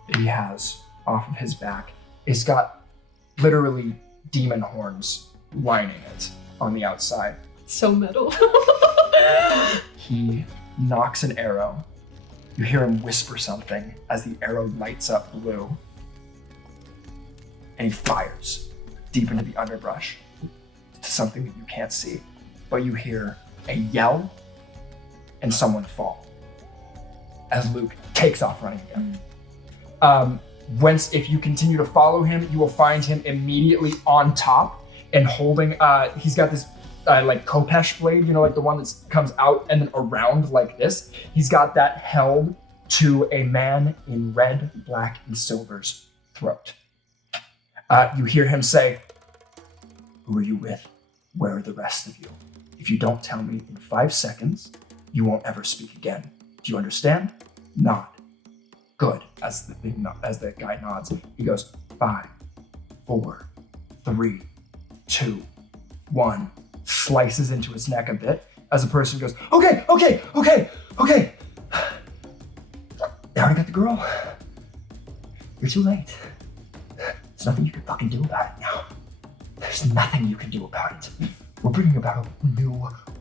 that he has off of his back. It's got literally demon horns lining it on the outside. So metal. He knocks an arrow. You hear him whisper something as the arrow lights up blue. And he fires deep into the underbrush to something that you can't see. But you hear a yell and someone fall as Luke takes off running again. Whence, if you continue to follow him, you will find him immediately on top and holding, he's got this like Kopesh blade, you know, like the one that comes out and then around like this. He's got that held to a man in red, black, and silver's throat. You hear him say, "Who are you with? Where are the rest of you? If you don't tell me in 5 seconds, you won't ever speak again. Do you understand?" Nod. Good. As the guy nods, he goes, 5, 4, 3, 2, 1. Slices into his neck a bit as the person goes, okay. They already got the girl. You're too late. There's nothing you can fucking do about it now. There's nothing you can do about it. We're bringing about a new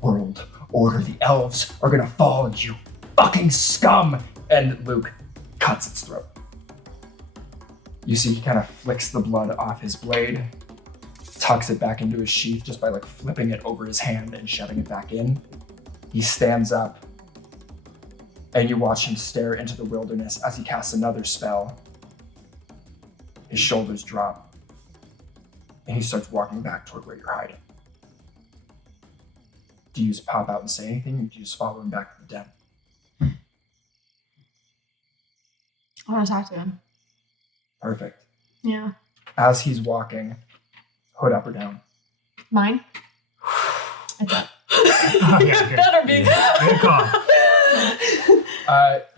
world order. The elves are gonna fall, you fucking scum. And Luke cuts its throat. You see he kind of flicks the blood off his blade, tucks it back into his sheath just by like flipping it over his hand and shoving it back in. He stands up and you watch him stare into the wilderness as he casts another spell. His shoulders drop and he starts walking back toward where you're hiding. Do you just pop out and say anything, or do you just follow him back to the den? I want to talk to him. Perfect. Yeah. As he's walking, hood up or down? Mine? It's up. It better be. Good call.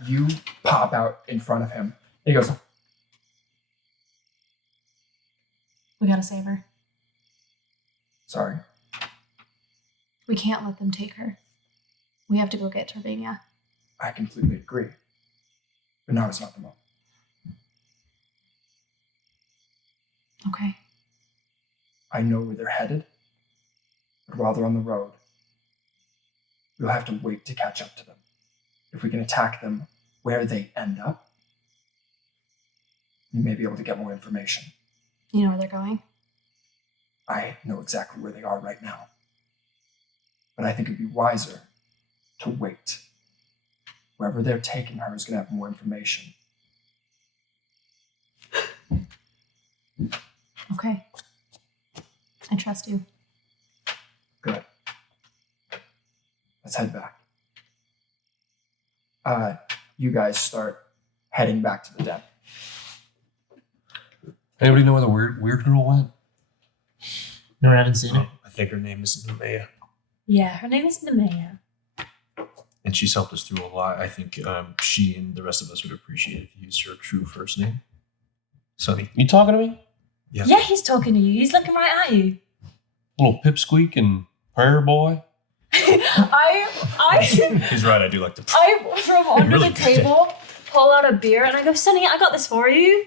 You pop out in front of him. And he goes, We gotta save her. sorry. We can't let them take her. We have to go get Tervania. I completely agree. But now is not the moment. Okay. I know where they're headed, but while they're on the road, we'll have to wait to catch up to them. If we can attack them where they end up, we may be able to get more information. You know where they're going? I know exactly where they are right now. But I think it'd be wiser to wait. Wherever they're taking her is going to have more information. Okay. I trust you. Good. Let's head back. You guys start heading back to the den. Anybody know where the weird girl went? No, I haven't seen it. I think her name is Nemea, Yeah, her name is Nemea. and she's helped us through a lot. I think she and the rest of us would appreciate if you used her true first name. Sunny. You talking to me? Yeah. Yeah, he's talking to you. He's looking right at you. Little pipsqueak and prayer boy? I He's right. I do like to. from under really the good. table pull out a beer and I go, Sonny, I got this for you.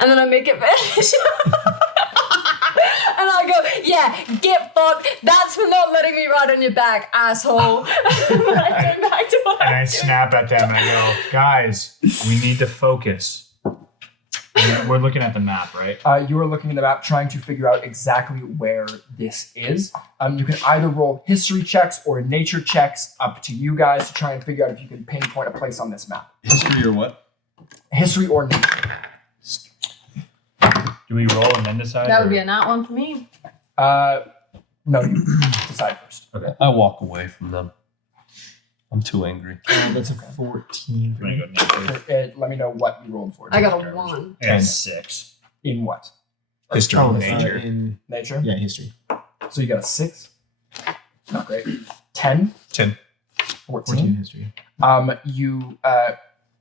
And then I make it finish. And I go, yeah, get fucked. That's for not letting me ride on your back, asshole. But I turn back to what And I I'm doing. snap at them and I go, guys, we need to focus. We're looking at the map, right? You are looking at the map, trying to figure out exactly where this is. You can either roll history checks or nature checks, up to you guys, to try and figure out if you can pinpoint a place on this map. History or what? History or nature. Do we roll and then decide? That would or- be a nat one for me. No, you decide first. I walk away from them. I'm too angry. That's a 14 for I'm me. gonna go nature. Let me know what you rolled for. I got a 1. I got 6. In what? History Oh, and it's, nature. in Nature? yeah, history. So you got a 6. Not great. 10? 10. 14? 14 history. You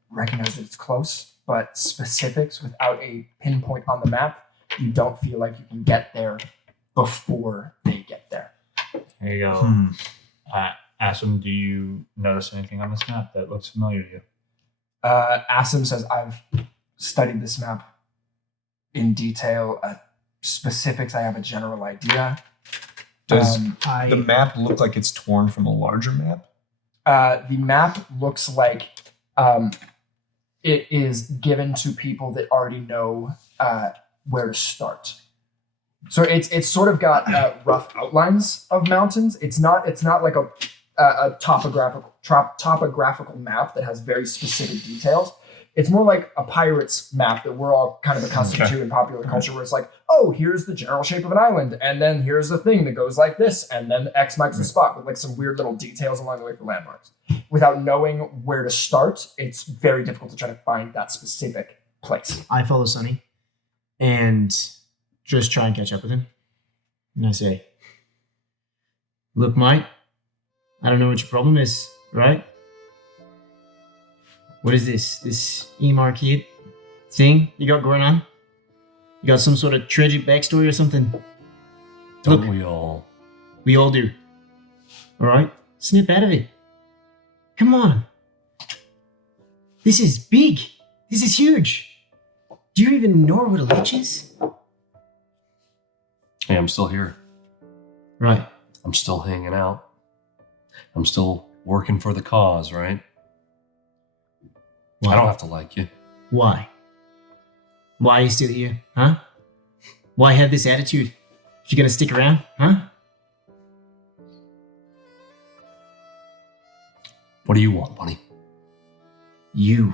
recognize that it's close, but specifics without a pinpoint on the map, you don't feel like you can get there before they get there. There you go. I Asim, do you notice anything on this map that looks familiar to you? Asim says, I've studied this map in detail. Specifics, I have a general idea. Does the map look like it's torn from a larger map? The map looks like it is given to people that already know where to start. So it's sort of got rough outlines of mountains. It's not like a topographical map that has very specific details. It's more like a pirate's map that we're all kind of accustomed to in popular culture, where it's like, oh, here's the general shape of an island, and then here's the thing that goes like this, and then X marks the spot with like some weird little details along the way for landmarks. Without knowing where to start, it's very difficult to try to find that specific place. I follow Sonny and just try and catch up with him. And I say, look, mate, I don't know what your problem is, right? What is this? This E-Market thing you got going on? You got some sort of tragic backstory or something? Don't Look, we all? we all do. All right? Snip out of it. Come on. This is big. This is huge. Do you even know what a lich is? Hey, I'm still here. Right. I'm still hanging out. I'm still working for the cause, right? Why? I don't have to like you. Why? Why are you still here, huh? Why have this attitude? If you're gonna stick around, huh? What do you want, buddy? You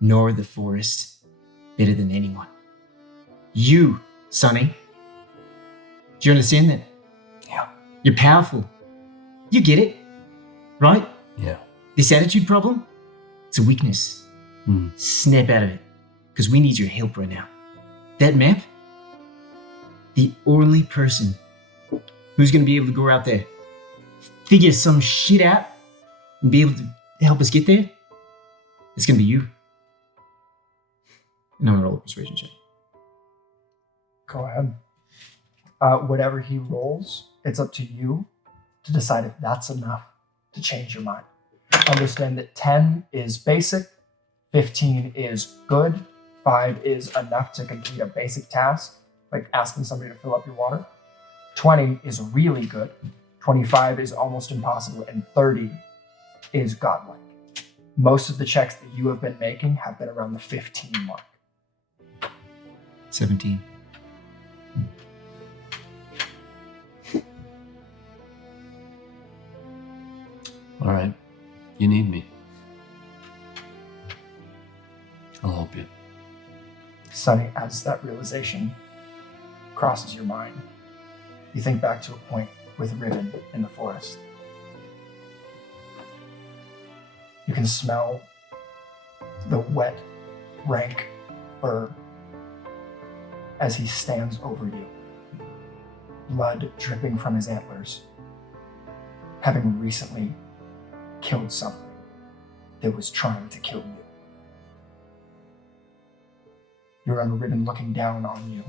know the forest better than anyone. You, Sonny. Do you understand that? Yeah. You're powerful. You get it, right? Yeah. This attitude problem, it's a weakness. Snap out of it, because we need your help right now. That map, the only person who's going to be able to go out there, figure some shit out, and be able to help us get there, it's going to be you. And I'm going to roll a persuasion check. Go ahead. Whatever he rolls, it's up to you to decide if that's enough to change your mind. Understand that 10 is basic, 15 is good, 5 is enough to complete a basic task, like asking somebody to fill up your water. 20 is really good, 25 is almost impossible, and 30 is godlike. Most of the checks that you have been making have been around the 15 mark. 17. All right. You need me. I'll help you. Sonny, as that realization crosses your mind, you think back to a point with Riven in the forest. You can smell the wet, rank fur as he stands over you, blood dripping from his antlers, having recently killed something that was trying to kill you. You remember Riven looking down on you,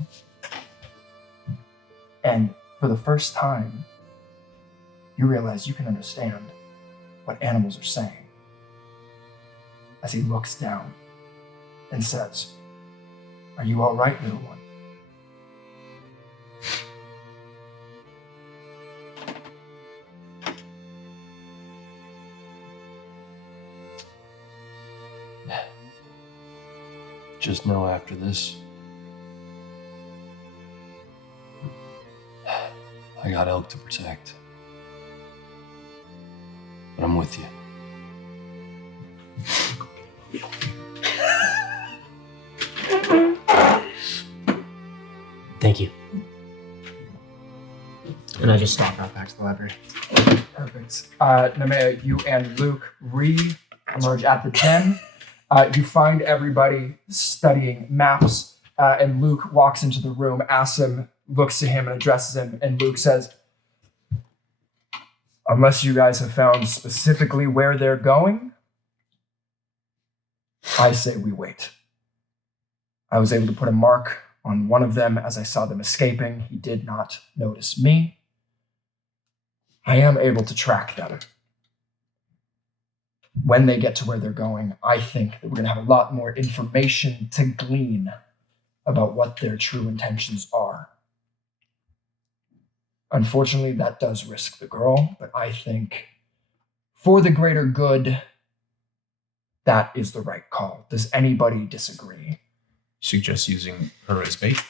and for the first time, you realize you can understand what animals are saying as he looks down and says, "Are you all right, little one?" Just know after this, I got elk to protect. But I'm with you. Thank you. And I just stalk out back to the library. Perfect. Nemea, you and Luke re-emerge at the den. You find everybody studying maps, and Luke walks into the room. Asim looks to him and addresses him, and Luke says, "Unless you guys have found specifically where they're going, I say we wait." I was able to put a mark on one of them as I saw them escaping. He did not notice me. I am able to track them. When they get to where they're going, I think that we're going to have a lot more information to glean about what their true intentions are. Unfortunately, that does risk the girl, but I think for the greater good, that is the right call. Does anybody disagree? Suggest using her as bait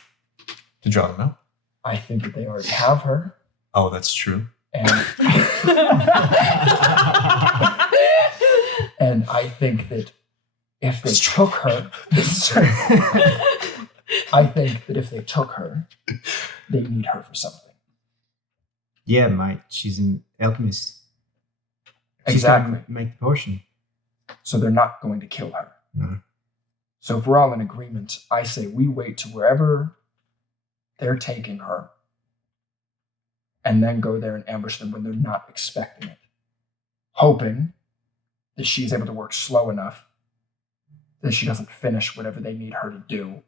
to draw them out. I think that they already have her. Oh, that's true. And, and I think that if they took her, I think that if they took her, they need her for something. Yeah, mate. She's an alchemist. She's Exactly. gonna make the potion. So they're not going to kill her. No. So if we're all in agreement, I say we wait to wherever they're taking her and then go there and ambush them when they're not expecting it. Hoping that she's able to work slow enough that she doesn't finish whatever they need her to do.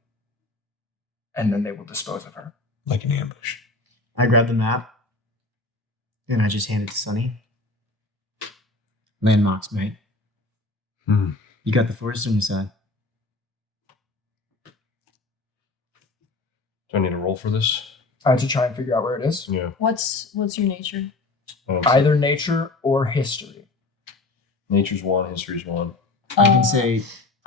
And then they will dispose of her. Like an ambush. I grab the map and I just hand it to Sonny. Landmarks, mate. You got the forest on your side. Do I need to roll for this? To try and figure out where it is. Yeah. What's your nature? Either nature or history. Nature's 1, history's 1. I can say,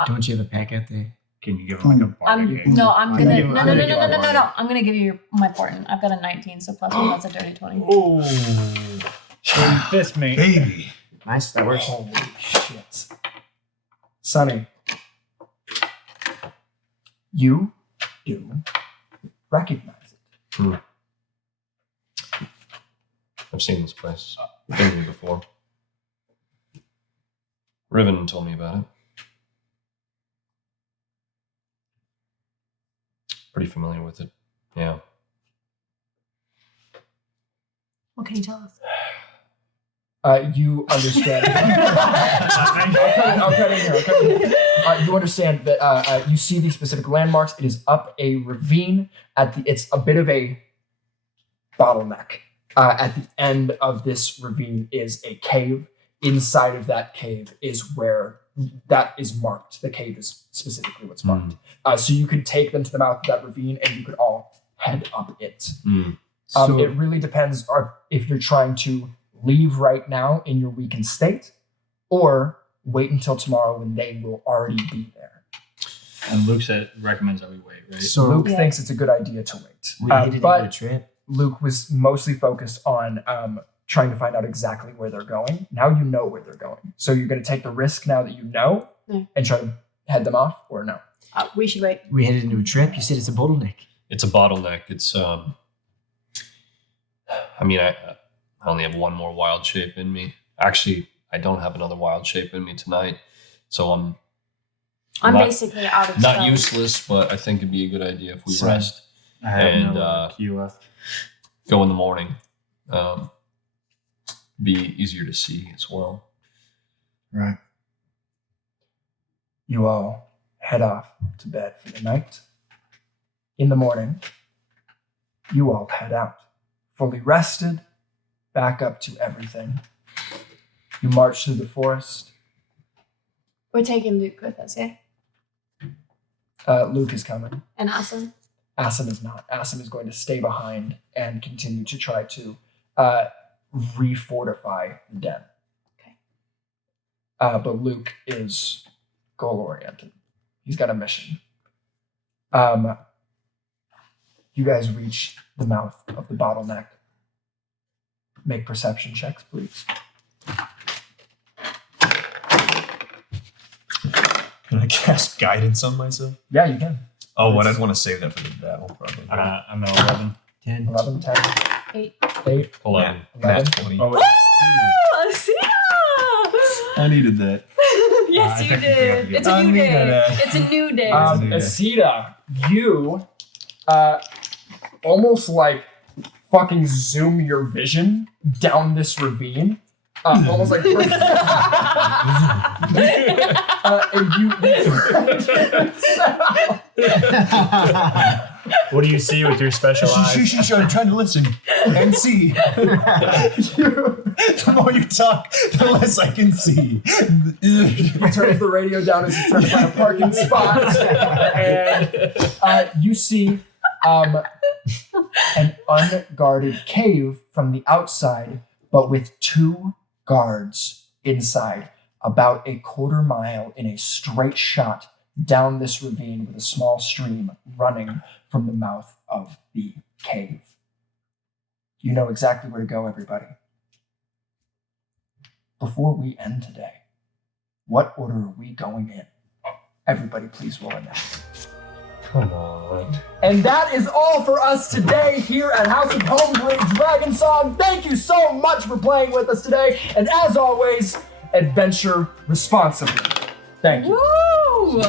don't you have a pack out there? Can you give him like a bardic? I'm gonna give him- no. I'm gonna give him a I'm gonna give you my important. I've got a 19, so plus 1, that's a dirty 20. Oh, fist mate. Baby. Nice, that works. Holy shit. Sonny, you do recognize it. I've seen this place. Been here before. Riven told me about it. Pretty familiar with it. Yeah. What can you tell us? You understand. I'll cut in here. You understand that you see these specific landmarks. It is up a ravine. It's a bit of a bottleneck. At the end of this ravine is a cave. Inside of that cave is where that is marked. The cave is specifically what's marked. So you could take them to the mouth of that ravine and you could all head up it. It really depends if you're trying to leave right now in your weakened state or wait until tomorrow when they will already be there. And Luke recommends that we wait, right? So Luke thinks it's a good idea to wait. we needed but a trip. Luke was mostly focused on trying to find out exactly where they're going. Now you know where they're going. So you're going to take the risk now that you know and try to head them off or no? We should wait. We headed into a trip. You said it's a bottleneck. It's a bottleneck. It's I mean, I only have one more wild shape in me. Actually, I don't have another wild shape in me tonight, so I'm I'm not- basically out of not spells. useless. But I think it'd be a good idea if we So- rest, I have And, no key left. go in the morning. Be easier to see as well. Right. You all head off to bed for the night. In the morning, you all head out, fully rested, back up to everything. You march through the forest. We're taking Luke with us, yeah? Luke is coming. And Asim. Asim is not. Asim is going to stay behind and continue to try to refortify the den. Okay. But Luke is goal-oriented. He's got a mission. You guys reach the mouth of the bottleneck. Make perception checks, please. Can I cast guidance on myself? Yeah, you can. Oh, what? I'd want to save that for the battle, probably. I'm at 11. 10. 11, 10, 8. 8, 11. 11. 20. Oh, wait. I needed that. Yes, I you technically have to did. get It's a new that. day. It's a new day. Asita, you almost like fucking zoom your vision down this ravine. Almost like and you What What do you see with your special eyes? I'm trying to listen and see. The more you talk, the less I can see. He turns the radio down as he's trying to find a parking spot, and you see an unguarded cave from the outside, but with 2 guards inside, about a quarter mile in a straight shot down this ravine with a small stream running from the mouth of the cave. You know exactly where to go, everybody. Before we end today, what order are we going in? Everybody, please roll a net. Come on. And that is all for us today here at House of Homebrew Dragon Song. Thank you so much for playing with us today. And as always, adventure responsibly. Thank you. Woo!